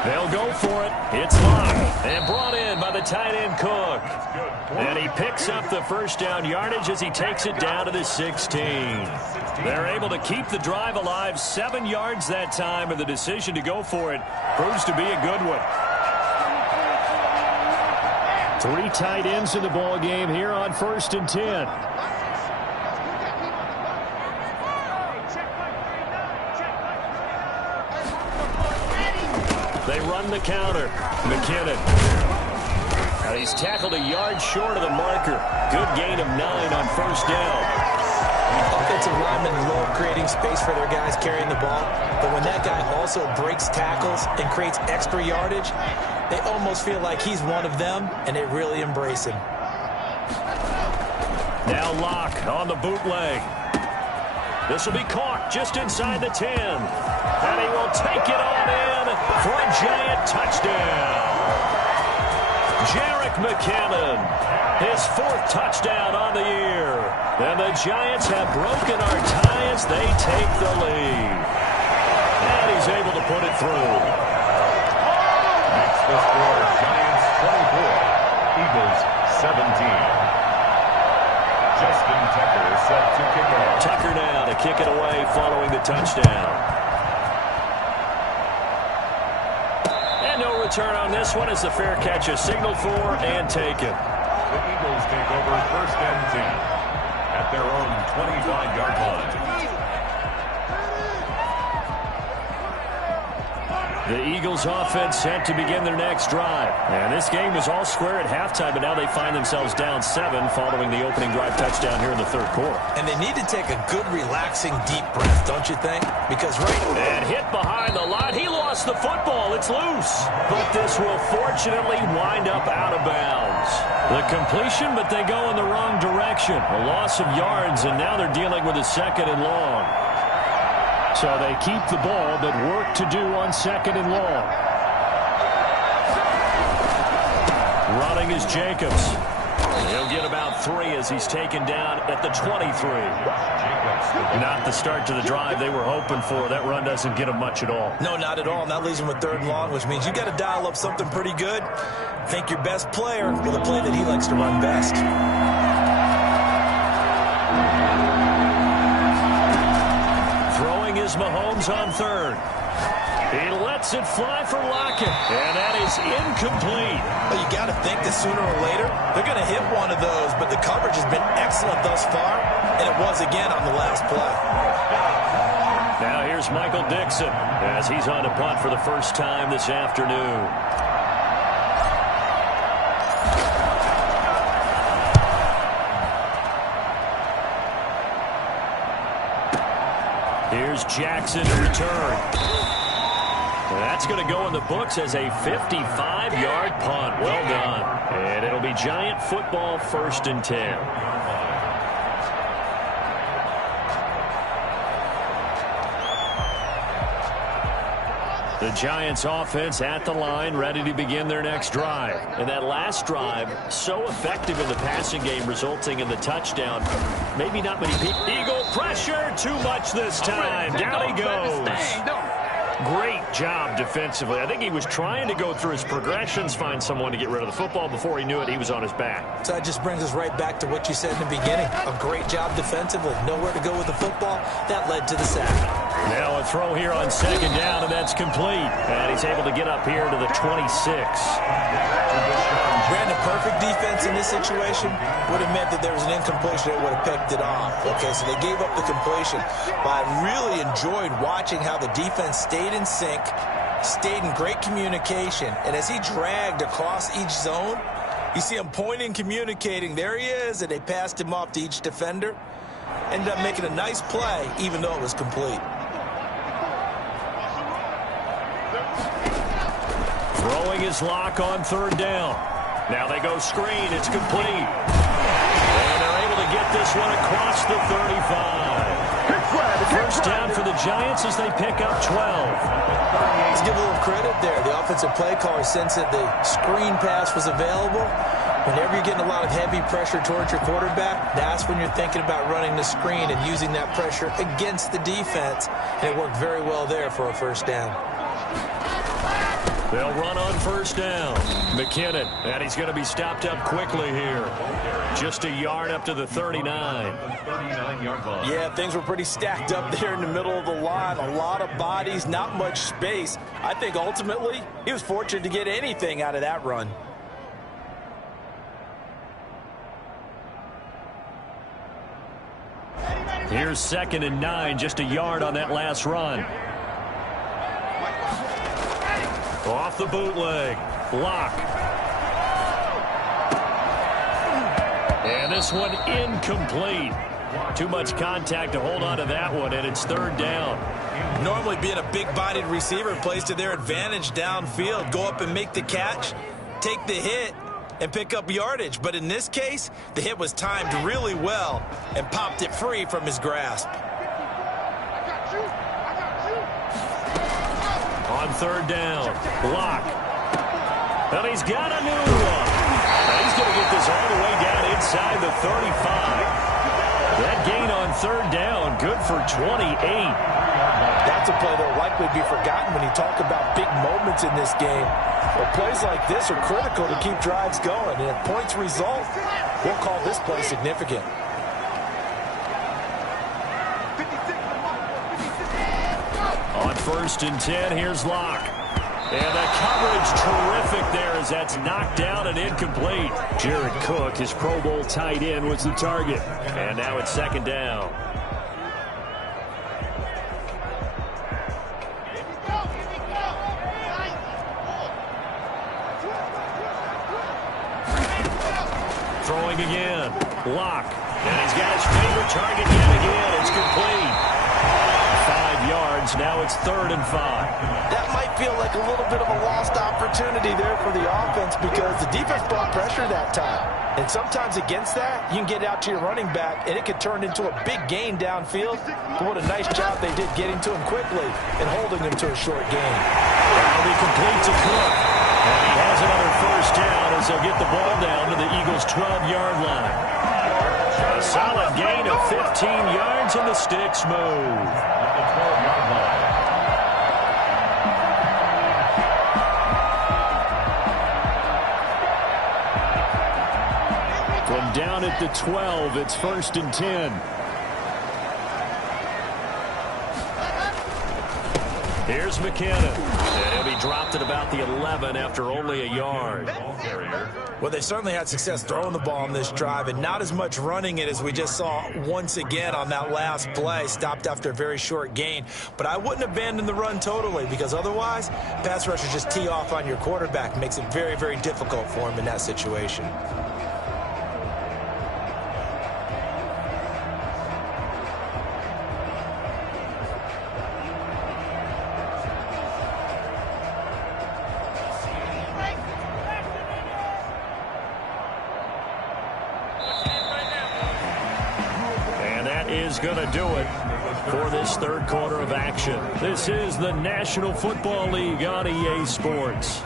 They'll go for it. It's Locke and brought in by the tight end Cook. And he picks up the 1st down yardage as he takes it down to the 16. They're able to keep the drive alive. 7 yards that time, and the decision to go for it proves to be a good one. 3 tight ends in the ball game here on 1st and 10. run the counter. McKinnon. And he's tackled a yard short of the marker. Good gain of 9 on first down. Offensive linemen love creating space for their guys carrying the ball, but when that guy also breaks tackles and creates extra yardage, they almost feel like he's one of them, and they really embrace him. Now Locke on the bootleg. This will be caught just inside the 10. And he will take it on in for a giant touchdown. Jerick McKinnon, his 4th touchdown on the year. And the Giants have broken our tie as they take the lead. And he's able to put it through. Makes the score Giants 24, Eagles 17. Justin Tucker is set to kick off. Tucker now to kick it away following the touchdown. And no return on this one as the fair catch is signaled for and taken. The Eagles take over 1st and 10 at their own 25-yard line. The Eagles offense set to begin their next drive. And this game was all square at halftime, but now they find themselves down 7 following the opening drive touchdown here in the 3rd quarter. And they need to take a good, relaxing, deep breath, don't you think? Because And hit behind the line. He lost the football. It's loose. But this will fortunately wind up out of bounds. The completion, but they go in the wrong direction. A loss of yards, and now they're dealing with a 2nd and long. So they keep the ball, but work to do on 2nd and long. Running is Jacobs. He'll get about 3 as he's taken down at the 23. Not the start to the drive they were hoping for. That run doesn't get them much at all. No, not at all. And that leaves them with 3rd and long, which means you got to dial up something pretty good. Think your best player with a play that he likes to run best. Throwing is Mahomes on 3rd. He lets it fly for Lockett, and that is incomplete. Well, you got to think that sooner or later they're going to hit one of those, but the coverage has been excellent thus far, and it was again on the last play. Now here's Michael Dixon as he's on to punt for the first time this afternoon. Here's Jackson to return. That's going to go in the books as a 55-yard punt. Well done. And it'll be Giant football 1st and 10. The Giants offense at the line, ready to begin their next drive. And that last drive, so effective in the passing game, resulting in the touchdown. Maybe not many people. Eagle pressure, too much this time. Down he goes. Great job defensively. I think he was trying to go through his progressions, find someone to get rid of the football. Before he knew it, he was on his back. So that just brings us right back to what you said in the beginning. A great job defensively. Nowhere to go with the football. That led to the sack. Now a throw here on 2nd down, and that's complete. And he's able to get up here to the 26. Brandon, perfect defense in this situation would have meant that there was an incompletion that would have picked it off. Okay, so they gave up the completion. But I really enjoyed watching how the defense stayed in sync, stayed in great communication, and as he dragged across each zone, you see him pointing, communicating. There he is, and they passed him off to each defender. Ended up making a nice play, even though it was complete. Throwing his lock on 3rd down. Now they go screen. It's complete. And they're able to get this one across the 35. First down for the Giants as they pick up 12. Let's give a little credit there. The offensive play caller sensed that the screen pass was available. Whenever you're getting a lot of heavy pressure towards your quarterback, that's when you're thinking about running the screen and using that pressure against the defense. And it worked very well there for a first down. They'll run on 1st down. McKinnon, and he's going to be stopped up quickly here. Just a yard up to the 39. Yeah, things were pretty stacked up there in the middle of the line. A lot of bodies, not much space. I think ultimately he was fortunate to get anything out of that run. Here's 2nd and 9, just a yard on that last run. Off the bootleg. Block. And this one incomplete. Too much contact to hold on to that one, and it's third down. Normally being a big-bodied receiver plays to their advantage downfield. Go up and make the catch, take the hit, and pick up yardage. But in this case, the hit was timed really well and popped it free from his grasp. On third down, block. And he's got a new one. And he's going to get this all the way down inside the 35. That gain on third down, good for 28. That's a play that will likely be forgotten when you talk about big moments in this game. But plays like this are critical to keep drives going. And if points result, we'll call this play significant. On 1st and 10, here's Locke. And the coverage terrific there as that's knocked down and incomplete. Jared Cook, his Pro Bowl tight end, was the target. And now it's second down. Throwing again. Locke. And he's got his favorite target yet again. It's complete. 5 yards. Now it's 3rd and 5. That might feel like a little bit of a lost opportunity there for the offense because the defense brought pressure that time. And sometimes against that, you can get out to your running back, and it could turn into a big gain downfield. But what a nice job they did getting to him quickly and holding him to a short gain. That'll be complete to Cook. And he has another first down as they'll get the ball down to the Eagles' 12-yard line. A solid gain of 15 yards, and the sticks move. At the 12-yard line. From down at the 12, it's 1st and 10. Here's McKinnon. And he'll be dropped at about the 11 after only a yard. Well, they certainly had success throwing the ball on this drive and not as much running it as we just saw once again on that last play. Stopped after a very short gain. But I wouldn't abandon the run totally because otherwise, pass rushers just tee off on your quarterback. Makes it very, very difficult for him in that situation. Going to do it for this third quarter of action. This is the National Football League on EA Sports.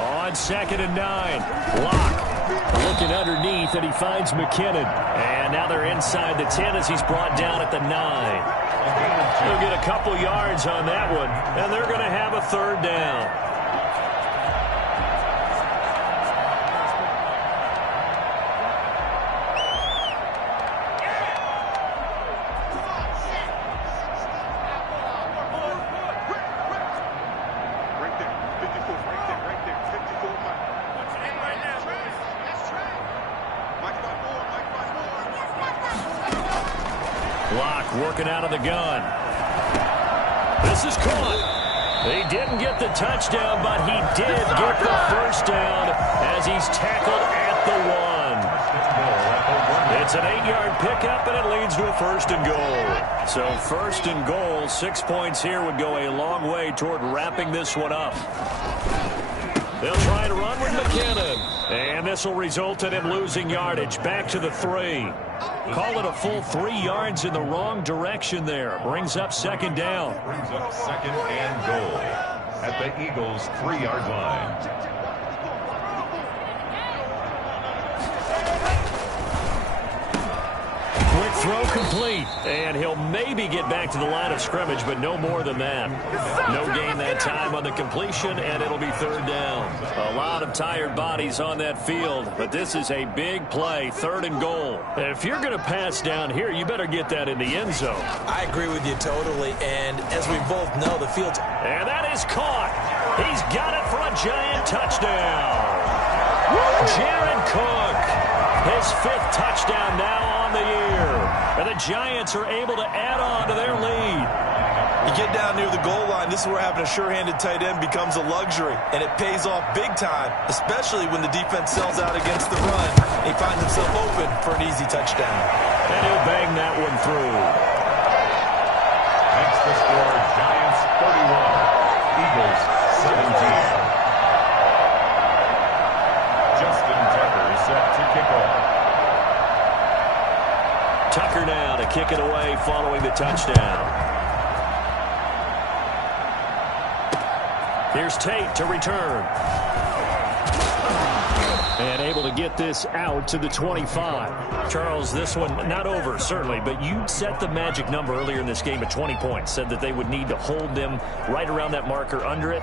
On 2nd and 9, Locke looking underneath, and he finds McKinnon. And now they're inside the 10 as he's brought down at the 9. They'll get a couple yards on that one, and they're going to have a third down. Working out of the gun. This is caught. He didn't get the touchdown, but he did get the first down as he's tackled at the 1. It's an 8-yard pickup, and it leads to a 1st and goal. So 1st and goal, 6 points here would go a long way toward wrapping this one up. They'll try to run with McKinnon. And this will result in him losing yardage. Back to the 3. Call it a full 3 yards in the wrong direction there. Brings up second down. Brings up 2nd and goal at the Eagles' 3-yard line. Quick Throw complete, and he'll maybe get back to the line of scrimmage, but no more than that. No gain that time on the completion, and it'll be third down. A lot of tired bodies on that field, but this is a big play, 3rd and goal. If you're going to pass down here, you better get that in the end zone. I agree with you totally, and as we both know, the field's... And that is caught. He's got it for a giant touchdown. Jared Cook, his 5th touchdown now on the year. And the Giants are able to add on to their lead. You get down near the goal line, this is where having a sure-handed tight end becomes a luxury, and it pays off big time, especially when the defense sells out against the run, and he finds himself open for an easy touchdown. And he'll bang that one through. Makes the score Giants 31, Eagles 17. Justin Tucker is set to kick off. Tucker now to kick it away following the touchdown. Here's Tate to return. And able to get this out to the 25. Charles, this one not over, certainly, but you set the magic number earlier in this game at 20 points. Said that they would need to hold them right around that marker under it.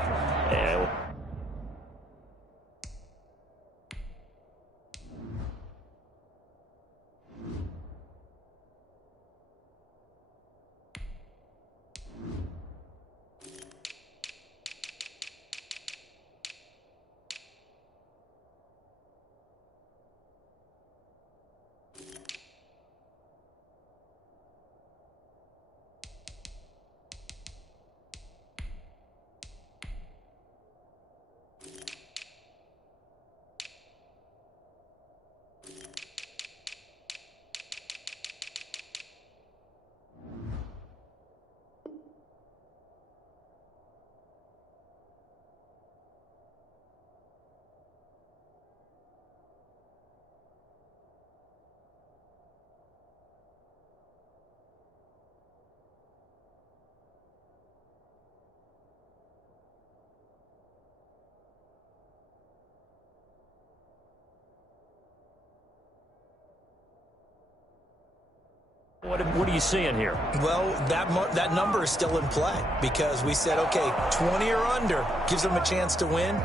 And what are you seeing here? Well, that number is still in play because we said, okay, 20 or under gives them a chance to win.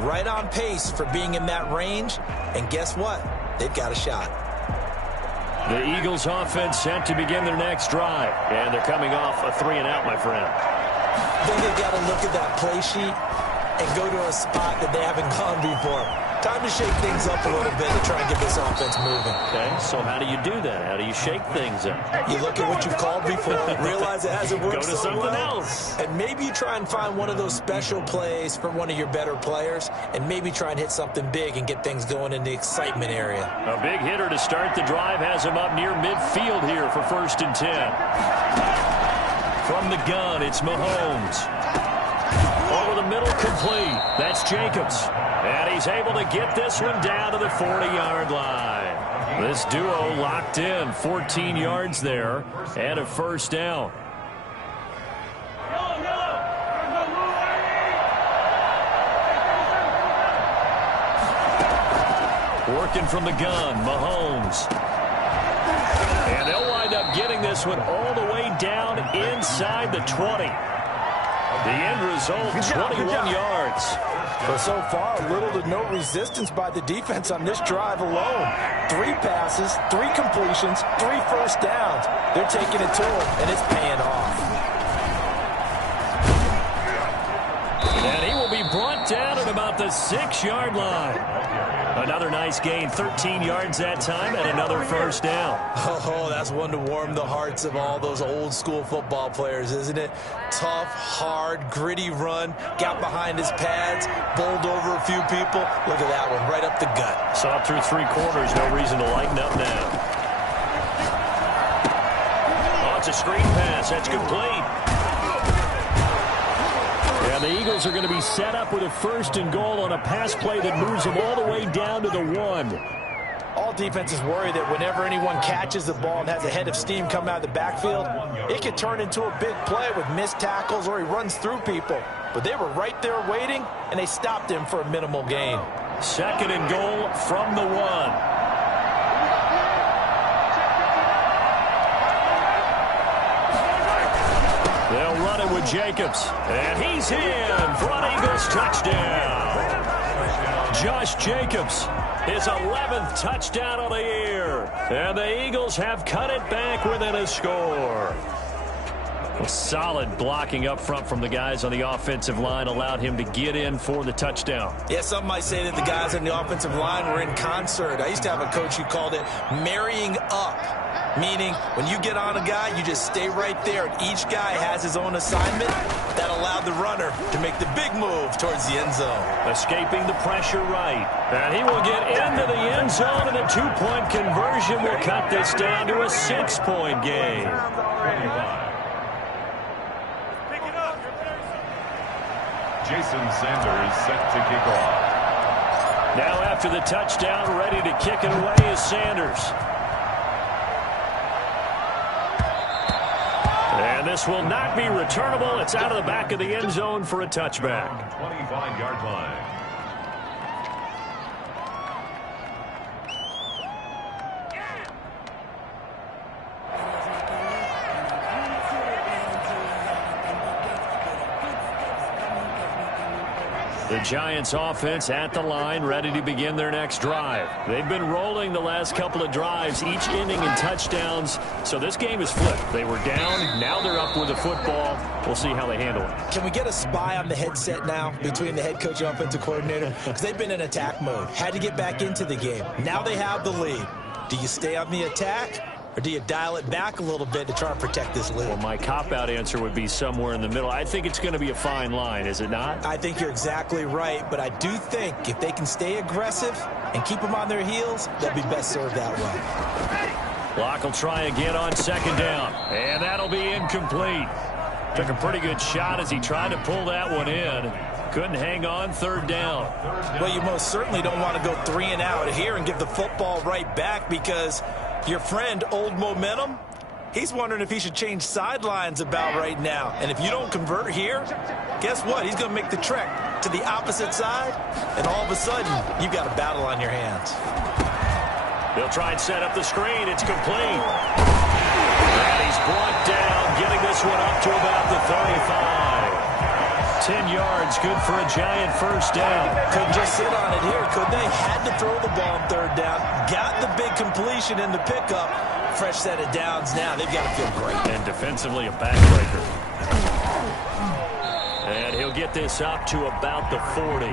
Right on pace for being in that range. And guess what? They've got a shot. The Eagles offense set to begin their next drive. And they're coming off a 3-and-out, my friend. I think they've got to look at that play sheet and go to a spot that they haven't gone before. Time to shake things up a little bit to try and get this offense moving. Okay, so how do you do that? How do you shake things up? You look at what you've called before, realize it hasn't worked Go to so something well, else. and maybe you try and find one of those special plays from one of your better players, and maybe try and hit something big and get things going in the excitement area. A big hitter to start the drive has him up near midfield here for 1st and 10. From the gun, it's Mahomes. Over the middle, complete. That's Jacobs. And he's able to get this one down to the 40-yard line. This duo locked in, 14 yards there, and a 1st down. Working from the gun, Mahomes. And they'll wind up getting this one all the way down inside the 20. The end result, 21 yards. But so far, little to no resistance by the defense on this drive alone. 3 passes, 3 completions, 3 first downs. They're taking it to him, and it's paying off. And he will be brought down at about the 6-yard line. Another nice gain, 13 yards that time, and another 1st down. Oh, that's one to warm the hearts of all those old-school football players, isn't it? Tough, hard, gritty run, got behind his pads, bowled over a few people. Look at that one, right up the gut. Saw it through 3 quarters, no reason to lighten up now. Oh, it's a screen pass, that's complete. And the Eagles are going to be set up with a 1st and goal on a pass play that moves them all the way down to the 1. All defenses worry that whenever anyone catches the ball and has a head of steam come out of the backfield, it could turn into a big play with missed tackles or he runs through people. But they were right there waiting, and they stopped him for a minimal gain. 2nd and goal from the 1. Jacobs. And he's in for an Eagles touchdown. Josh Jacobs, his 11th touchdown of the year. And the Eagles have cut it back within a score. A solid blocking up front from the guys on the offensive line allowed him to get in for the touchdown. Yeah, some might say that the guys on the offensive line were in concert. I used to have a coach who called it marrying up, meaning when you get on a guy, you just stay right there, and each guy has his own assignment. That allowed the runner to make the big move towards the end zone. Escaping the pressure right. And he will get into the end zone, and a two-point conversion will cut this down to a 6-point game. Jason Sanders set to kick off. Now after the touchdown, ready to kick it away is Sanders. And this will not be returnable. It's out of the back of the end zone for a touchback. 25-yard line. The Giants offense at the line, ready to begin their next drive. They've been rolling the last couple of drives, each inning in touchdowns. So this game is flipped. They were down, now they're up with the football. We'll see how they handle it. Can we get a spy on the headset now between the head coach and offensive coordinator? Because they've been in attack mode. Had to get back into the game. Now they have the lead. Do you stay on the attack? Or do you dial it back a little bit to try and protect this lead? Well, my cop-out answer would be somewhere in the middle. I think it's going to be a fine line, is it not? I think you're exactly right, but I do think if they can stay aggressive and keep them on their heels, they'll be best served that way. Locke will try again on second down, and that'll be incomplete. Took a pretty good shot as he tried to pull that one in. Couldn't hang on third down. Well, you most certainly don't want to go 3 and out here and give the football right back, because your friend, Old Momentum, he's wondering if he should change sidelines about right now. And if you don't convert here, guess what? He's going to make the trek to the opposite side, and all of a sudden, you've got a battle on your hands. They'll try and set up the screen. It's complete. And he's brought down, getting this one up to about the 35. 10 yards, good for a Giant first down. Couldn't just sit on it here, could they? Had to throw the ball on third down. Got the big completion in the pickup. Fresh set of downs now. They've got to feel great. And defensively, a backbreaker. And he'll get this up to about the 40.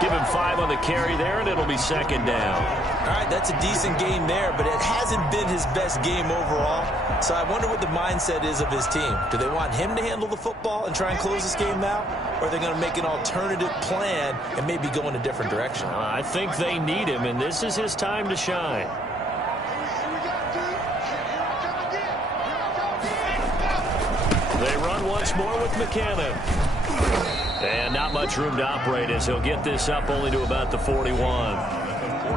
Give him 5 on the carry there, and it'll be second down. All right, that's a decent game there, but it hasn't been his best game overall. So I wonder what the mindset is of his team. Do they want him to handle the football and try and close this game out? Or are they going to make an alternative plan and maybe go in a different direction? I think they need him, and this is his time to shine. They run once more with McKenna. And not much room to operate as he'll get this up only to about the 41.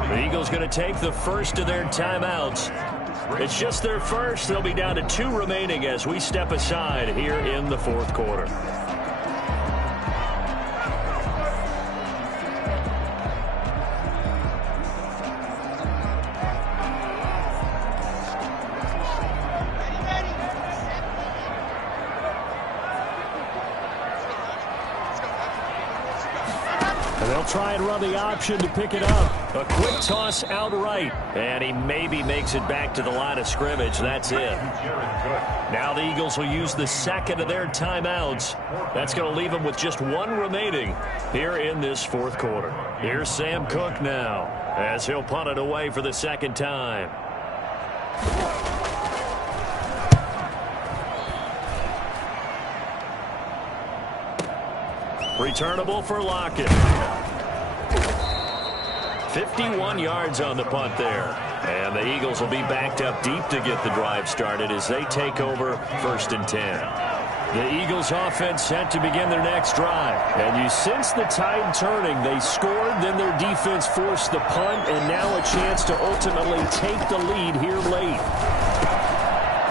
The Eagles going to take the first of their timeouts. It's just their first. They'll be down to 2 remaining as we step aside here in the fourth quarter. They'll try and run the option to pick it up. A quick toss outright. And he maybe makes it back to the line of scrimmage. That's it. Now the Eagles will use the second of their timeouts. That's going to leave them with just 1 remaining here in this fourth quarter. Here's Sam Cook now as he'll punt it away for the second time. Returnable for Lockett. 51 yards on the punt there. And the Eagles will be backed up deep to get the drive started as they take over 1st and 10. The Eagles offense set to begin their next drive. And you sense the tide turning. They scored, then their defense forced the punt, and now a chance to ultimately take the lead here late.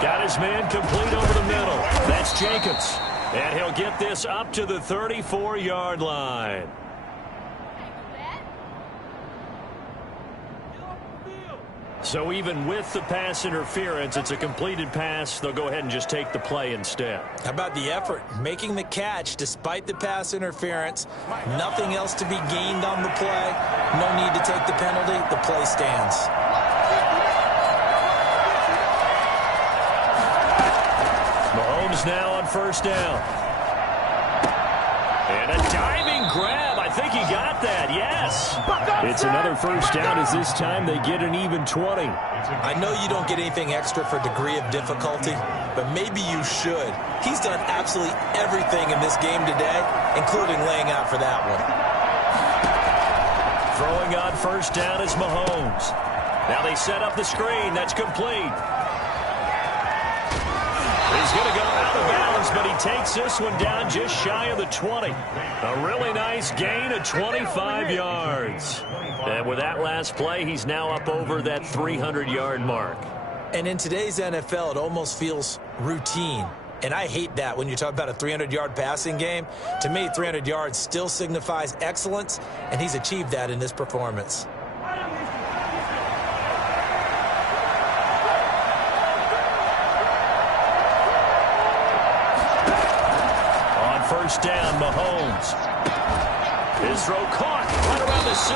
Got his man complete over the middle. That's Jacobs. And he'll get this up to the 34-yard line. So even with the pass interference, it's a completed pass. They'll go ahead and just take the play instead. How about the effort? Making the catch despite the pass interference. Nothing else to be gained on the play. No need to take the penalty. The play stands. Mahomes now on first down. And a diving grab. I think he got that, yes. It's another first down as this time they get an even 20. I know you don't get anything extra for degree of difficulty, but maybe you should. He's done absolutely everything in this game today, including laying out for that one. Throwing on first down is Mahomes. Now they set up the screen. That's complete. He's going to go out of bounds, but he takes this one down just shy of the 20. A really nice gain of 25 yards. And with that last play, he's now up over that 300-yard mark. And in today's NFL, it almost feels routine. And I hate that when you talk about a 300-yard passing game. To me, 300 yards still signifies excellence, and he's achieved that in this performance. First down, Mahomes. His throw caught right around the 6.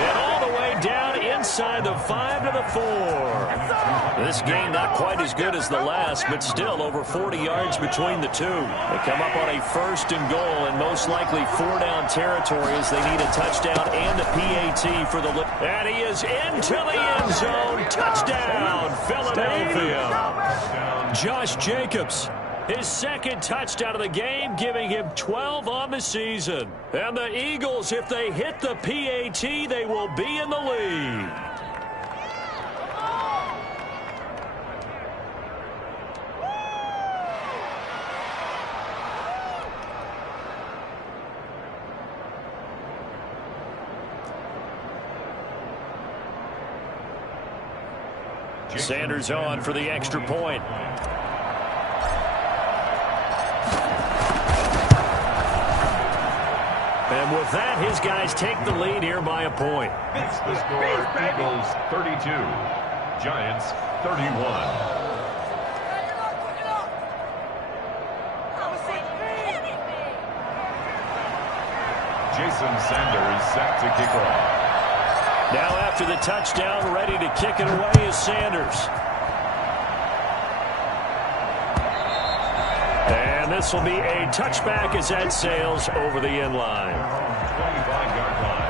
And all the way down inside the 5 to the 4. This game not quite as good as the last, but still over 40 yards between the two. They come up on a first and goal, and most likely 4-down territory as they need a touchdown and a PAT for the... And he is into the end zone. Touchdown, Philadelphia. Josh Jacobs. His second touchdown of the game, giving him 12 on the season. And the Eagles, if they hit the PAT, they will be in the lead. Sanders on for the extra point. And with that, his guys take the lead here by a point. It's the score, Eagles 32, Giants 31. Jason Sanders set to kick off. Now after the touchdown, ready to kick it away is Sanders. And this will be a touchback as that sails over the end line. 25-yard line.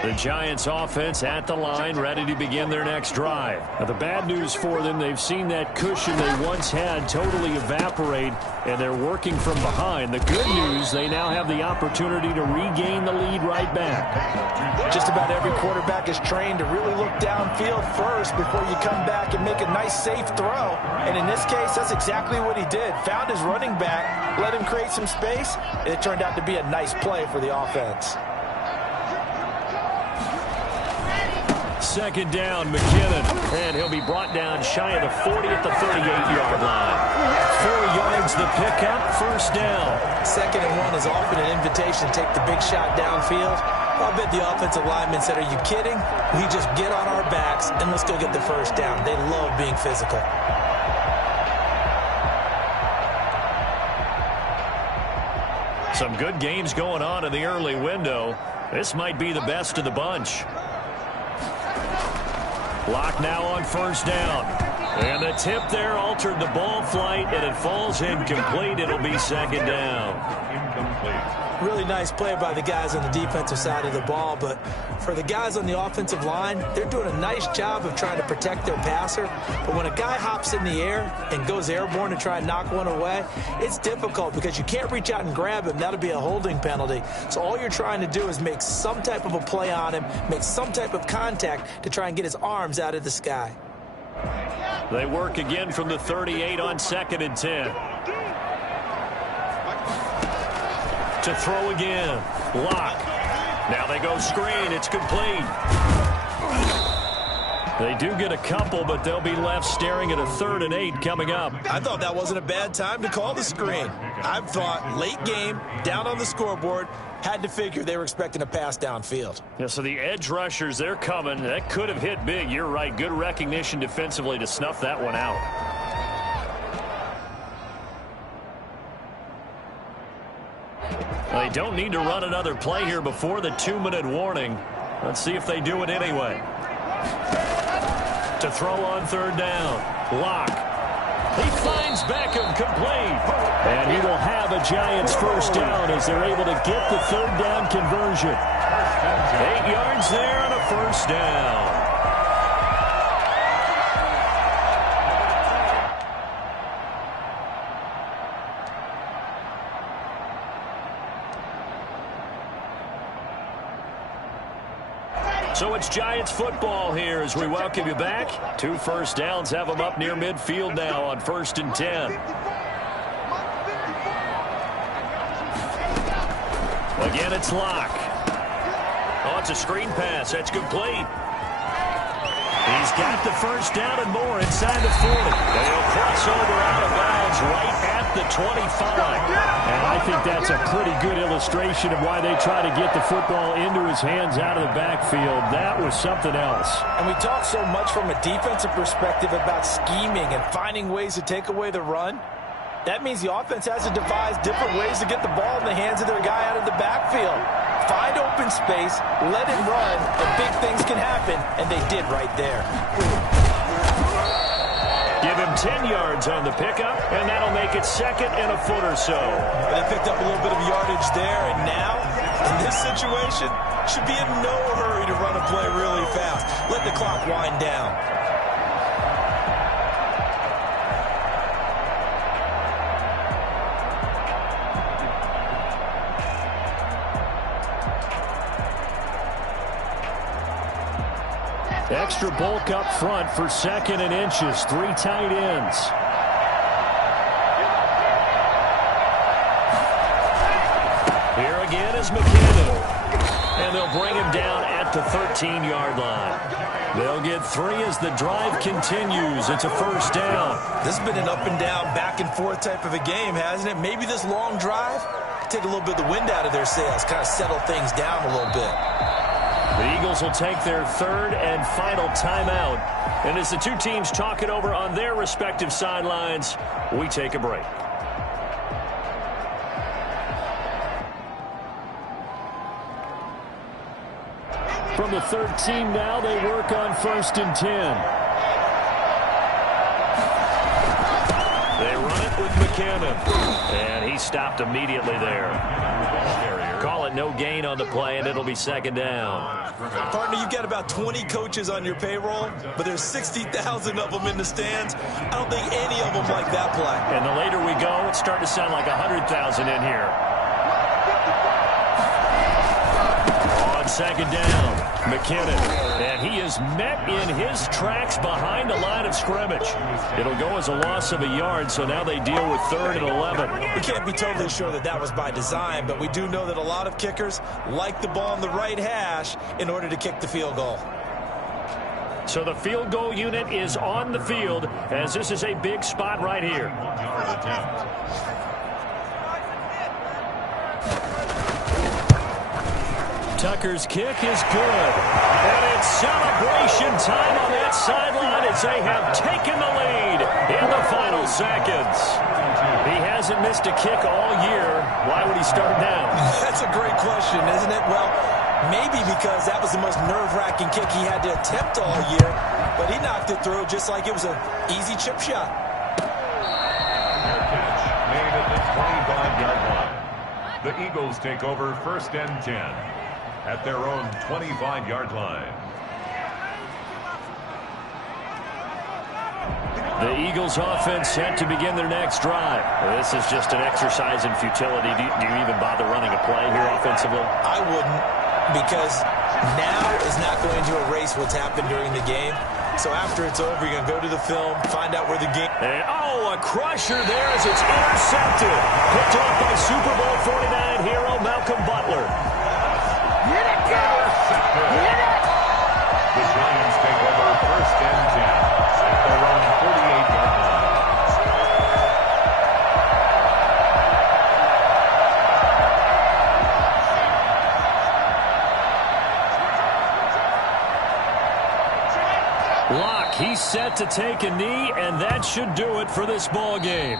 The Giants offense at the line, ready to begin their next drive. Now, the bad news for them, they've seen that cushion they once had totally evaporate, and they're working from behind. The good news, they now have the opportunity to regain the lead right back. Just about every quarterback is trained to really look downfield first before you come back and make a nice, safe throw. And in this case, that's exactly what he did. Found his running back, let him create some space, and it turned out to be a nice play for the offense. Second down, McKinnon. And he'll be brought down shy of the 40 at the 38-yard line. 4 yards the pickup, first down. 2nd and 1 is often an invitation to take the big shot downfield. I'll bet the offensive lineman said, are you kidding? We just get on our backs and let's go get the first down. They love being physical. Some good games going on in the early window. This might be the best of the bunch. Lock now on first down. And the tip there altered the ball flight, and it falls incomplete. It'll be second down. Incomplete. Really nice play by the guys on the defensive side of the ball, but for the guys on the offensive line, they're doing a nice job of trying to protect their passer. But when a guy hops in the air and goes airborne to try and knock one away, it's difficult because you can't reach out and grab him. That'll be a holding penalty. So all you're trying to do is make some type of a play on him, make some type of contact to try and get his arms out of the sky. They work again from the 38 on 2nd and 10. To throw again. Lock. Now they go screen. It's complete. They do get a couple, but they'll be left staring at a 3rd and 8 coming up. I thought that wasn't a bad time to call the screen. I thought late game, down on the scoreboard, had to figure they were expecting a pass downfield. Yeah, so the edge rushers, they're coming. That could have hit big. You're right. Good recognition defensively to snuff that one out. They don't need to run another play here before the 2-minute warning. Let's see if they do it anyway. To throw on 3rd down. Locke. He finds Beckham complete. And he will have a Giants 1st down as they're able to get the 3rd down conversion. 8 yards there and a 1st down. So it's Giants football here as we welcome you back. 2 1st downs have them up near midfield now on 1st and 10. Again, it's Locke. Oh, it's a screen pass. That's complete. He's got the 1st down and more inside the 40. They'll cross over out of bounds right at the 25. And I think that's a pretty good illustration of why they try to get the football into his hands out of the backfield. That was something else. And we talk so much from a defensive perspective about scheming and finding ways to take away the run. That means the offense has to devise different ways to get the ball in the hands of their guy out of the backfield. Find open space, let him run, and big things can happen, and they did right there. Give him 10 yards on the pickup, and that'll make it 2nd and a foot or so. They picked up a little bit of yardage there, and now, in this situation, should be in no hurry to run a play really fast. Let the clock wind down. Extra bulk up front for 2nd and inches. 3 tight ends. Here again is McKinnon. And they'll bring him down at the 13-yard line. They'll get 3 as the drive continues. It's a 1st down. This has been an up and down, back and forth type of a game, hasn't it? Maybe this long drive take a little bit of the wind out of their sails, kind of settle things down a little bit. The Eagles will take their 3rd and final timeout. And as the two teams talk it over on their respective sidelines, we take a break. From the 13 now, they work on 1st and 10. They run it with McKinnon. And he stopped immediately there. Call it no gain on the play, and it'll be 2nd down. Partner, you've got about 20 coaches on your payroll, but there's 60,000 of them in the stands. I don't think any of them like that play. And the later we go, it's starting to sound like 100,000 in here. On 2nd down, McKinnon. And he is met in his tracks behind the line of scrimmage. It'll go as a loss of a yard, so now they deal with 3rd and 11. We can't be totally sure that that was by design, but we do know that a lot of kickers like the ball on the right hash in order to kick the field goal. So the field goal unit is on the field, as this is a big spot right here. Tucker's kick is good. And it's celebration time on that sideline as they have taken the lead in the final seconds. He hasn't missed a kick all year. Why would he start now? That's a great question, isn't it? Well, maybe because that was the most nerve-wracking kick he had to attempt all year, but he knocked it through just like it was an easy chip shot. Catch made at the 25-yard line. The Eagles take over 1st and 10 at their own 25-yard line. The Eagles offense set to begin their next drive. This is just an exercise in futility. Do you even bother running a play here offensively? I wouldn't, because now is not going to erase what's happened during the game. So after it's over, you're going to go to the film, find out where the game... And, a crusher there as it's intercepted. Picked off by Super Bowl 49 hero Malcolm Butler. The Giants take over 1st First and 10 at their own 48-yard line. Locke, he's set to take a knee, and that should do it for this ball game.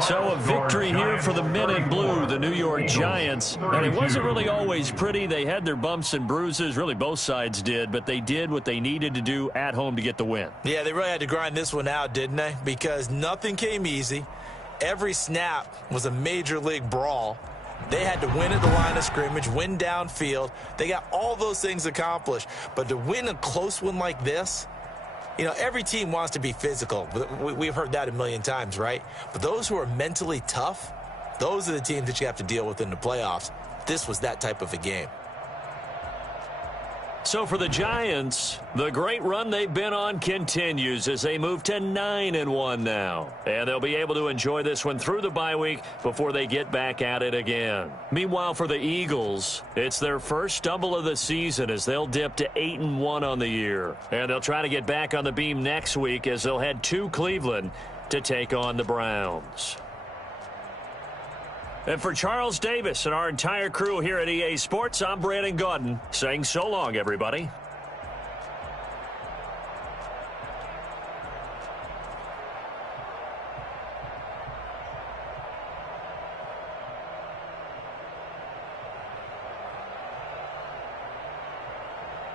So a victory here for the men in blue, the New York Giants. And it wasn't really always pretty. They had their bumps and bruises. Really, both sides did. But they did what they needed to do at home to get the win. Yeah, they really had to grind this one out, didn't they? Because nothing came easy. Every snap was a major league brawl. They had to win at the line of scrimmage, win downfield. They got all those things accomplished. But to win a close one like this, you know, every team wants to be physical. We've heard that a million times, right? But those who are mentally tough, those are the teams that you have to deal with in the playoffs. This was that type of a game. So for the Giants, the great run they've been on continues as they move to 9-1 now. And they'll be able to enjoy this one through the bye week before they get back at it again. Meanwhile, for the Eagles, it's their first stumble of the season as they'll dip to 8-1 on the year. And they'll try to get back on the beam next week as they'll head to Cleveland to take on the Browns. And for Charles Davis and our entire crew here at EA Sports, I'm Brandon Gaudin saying so long, everybody.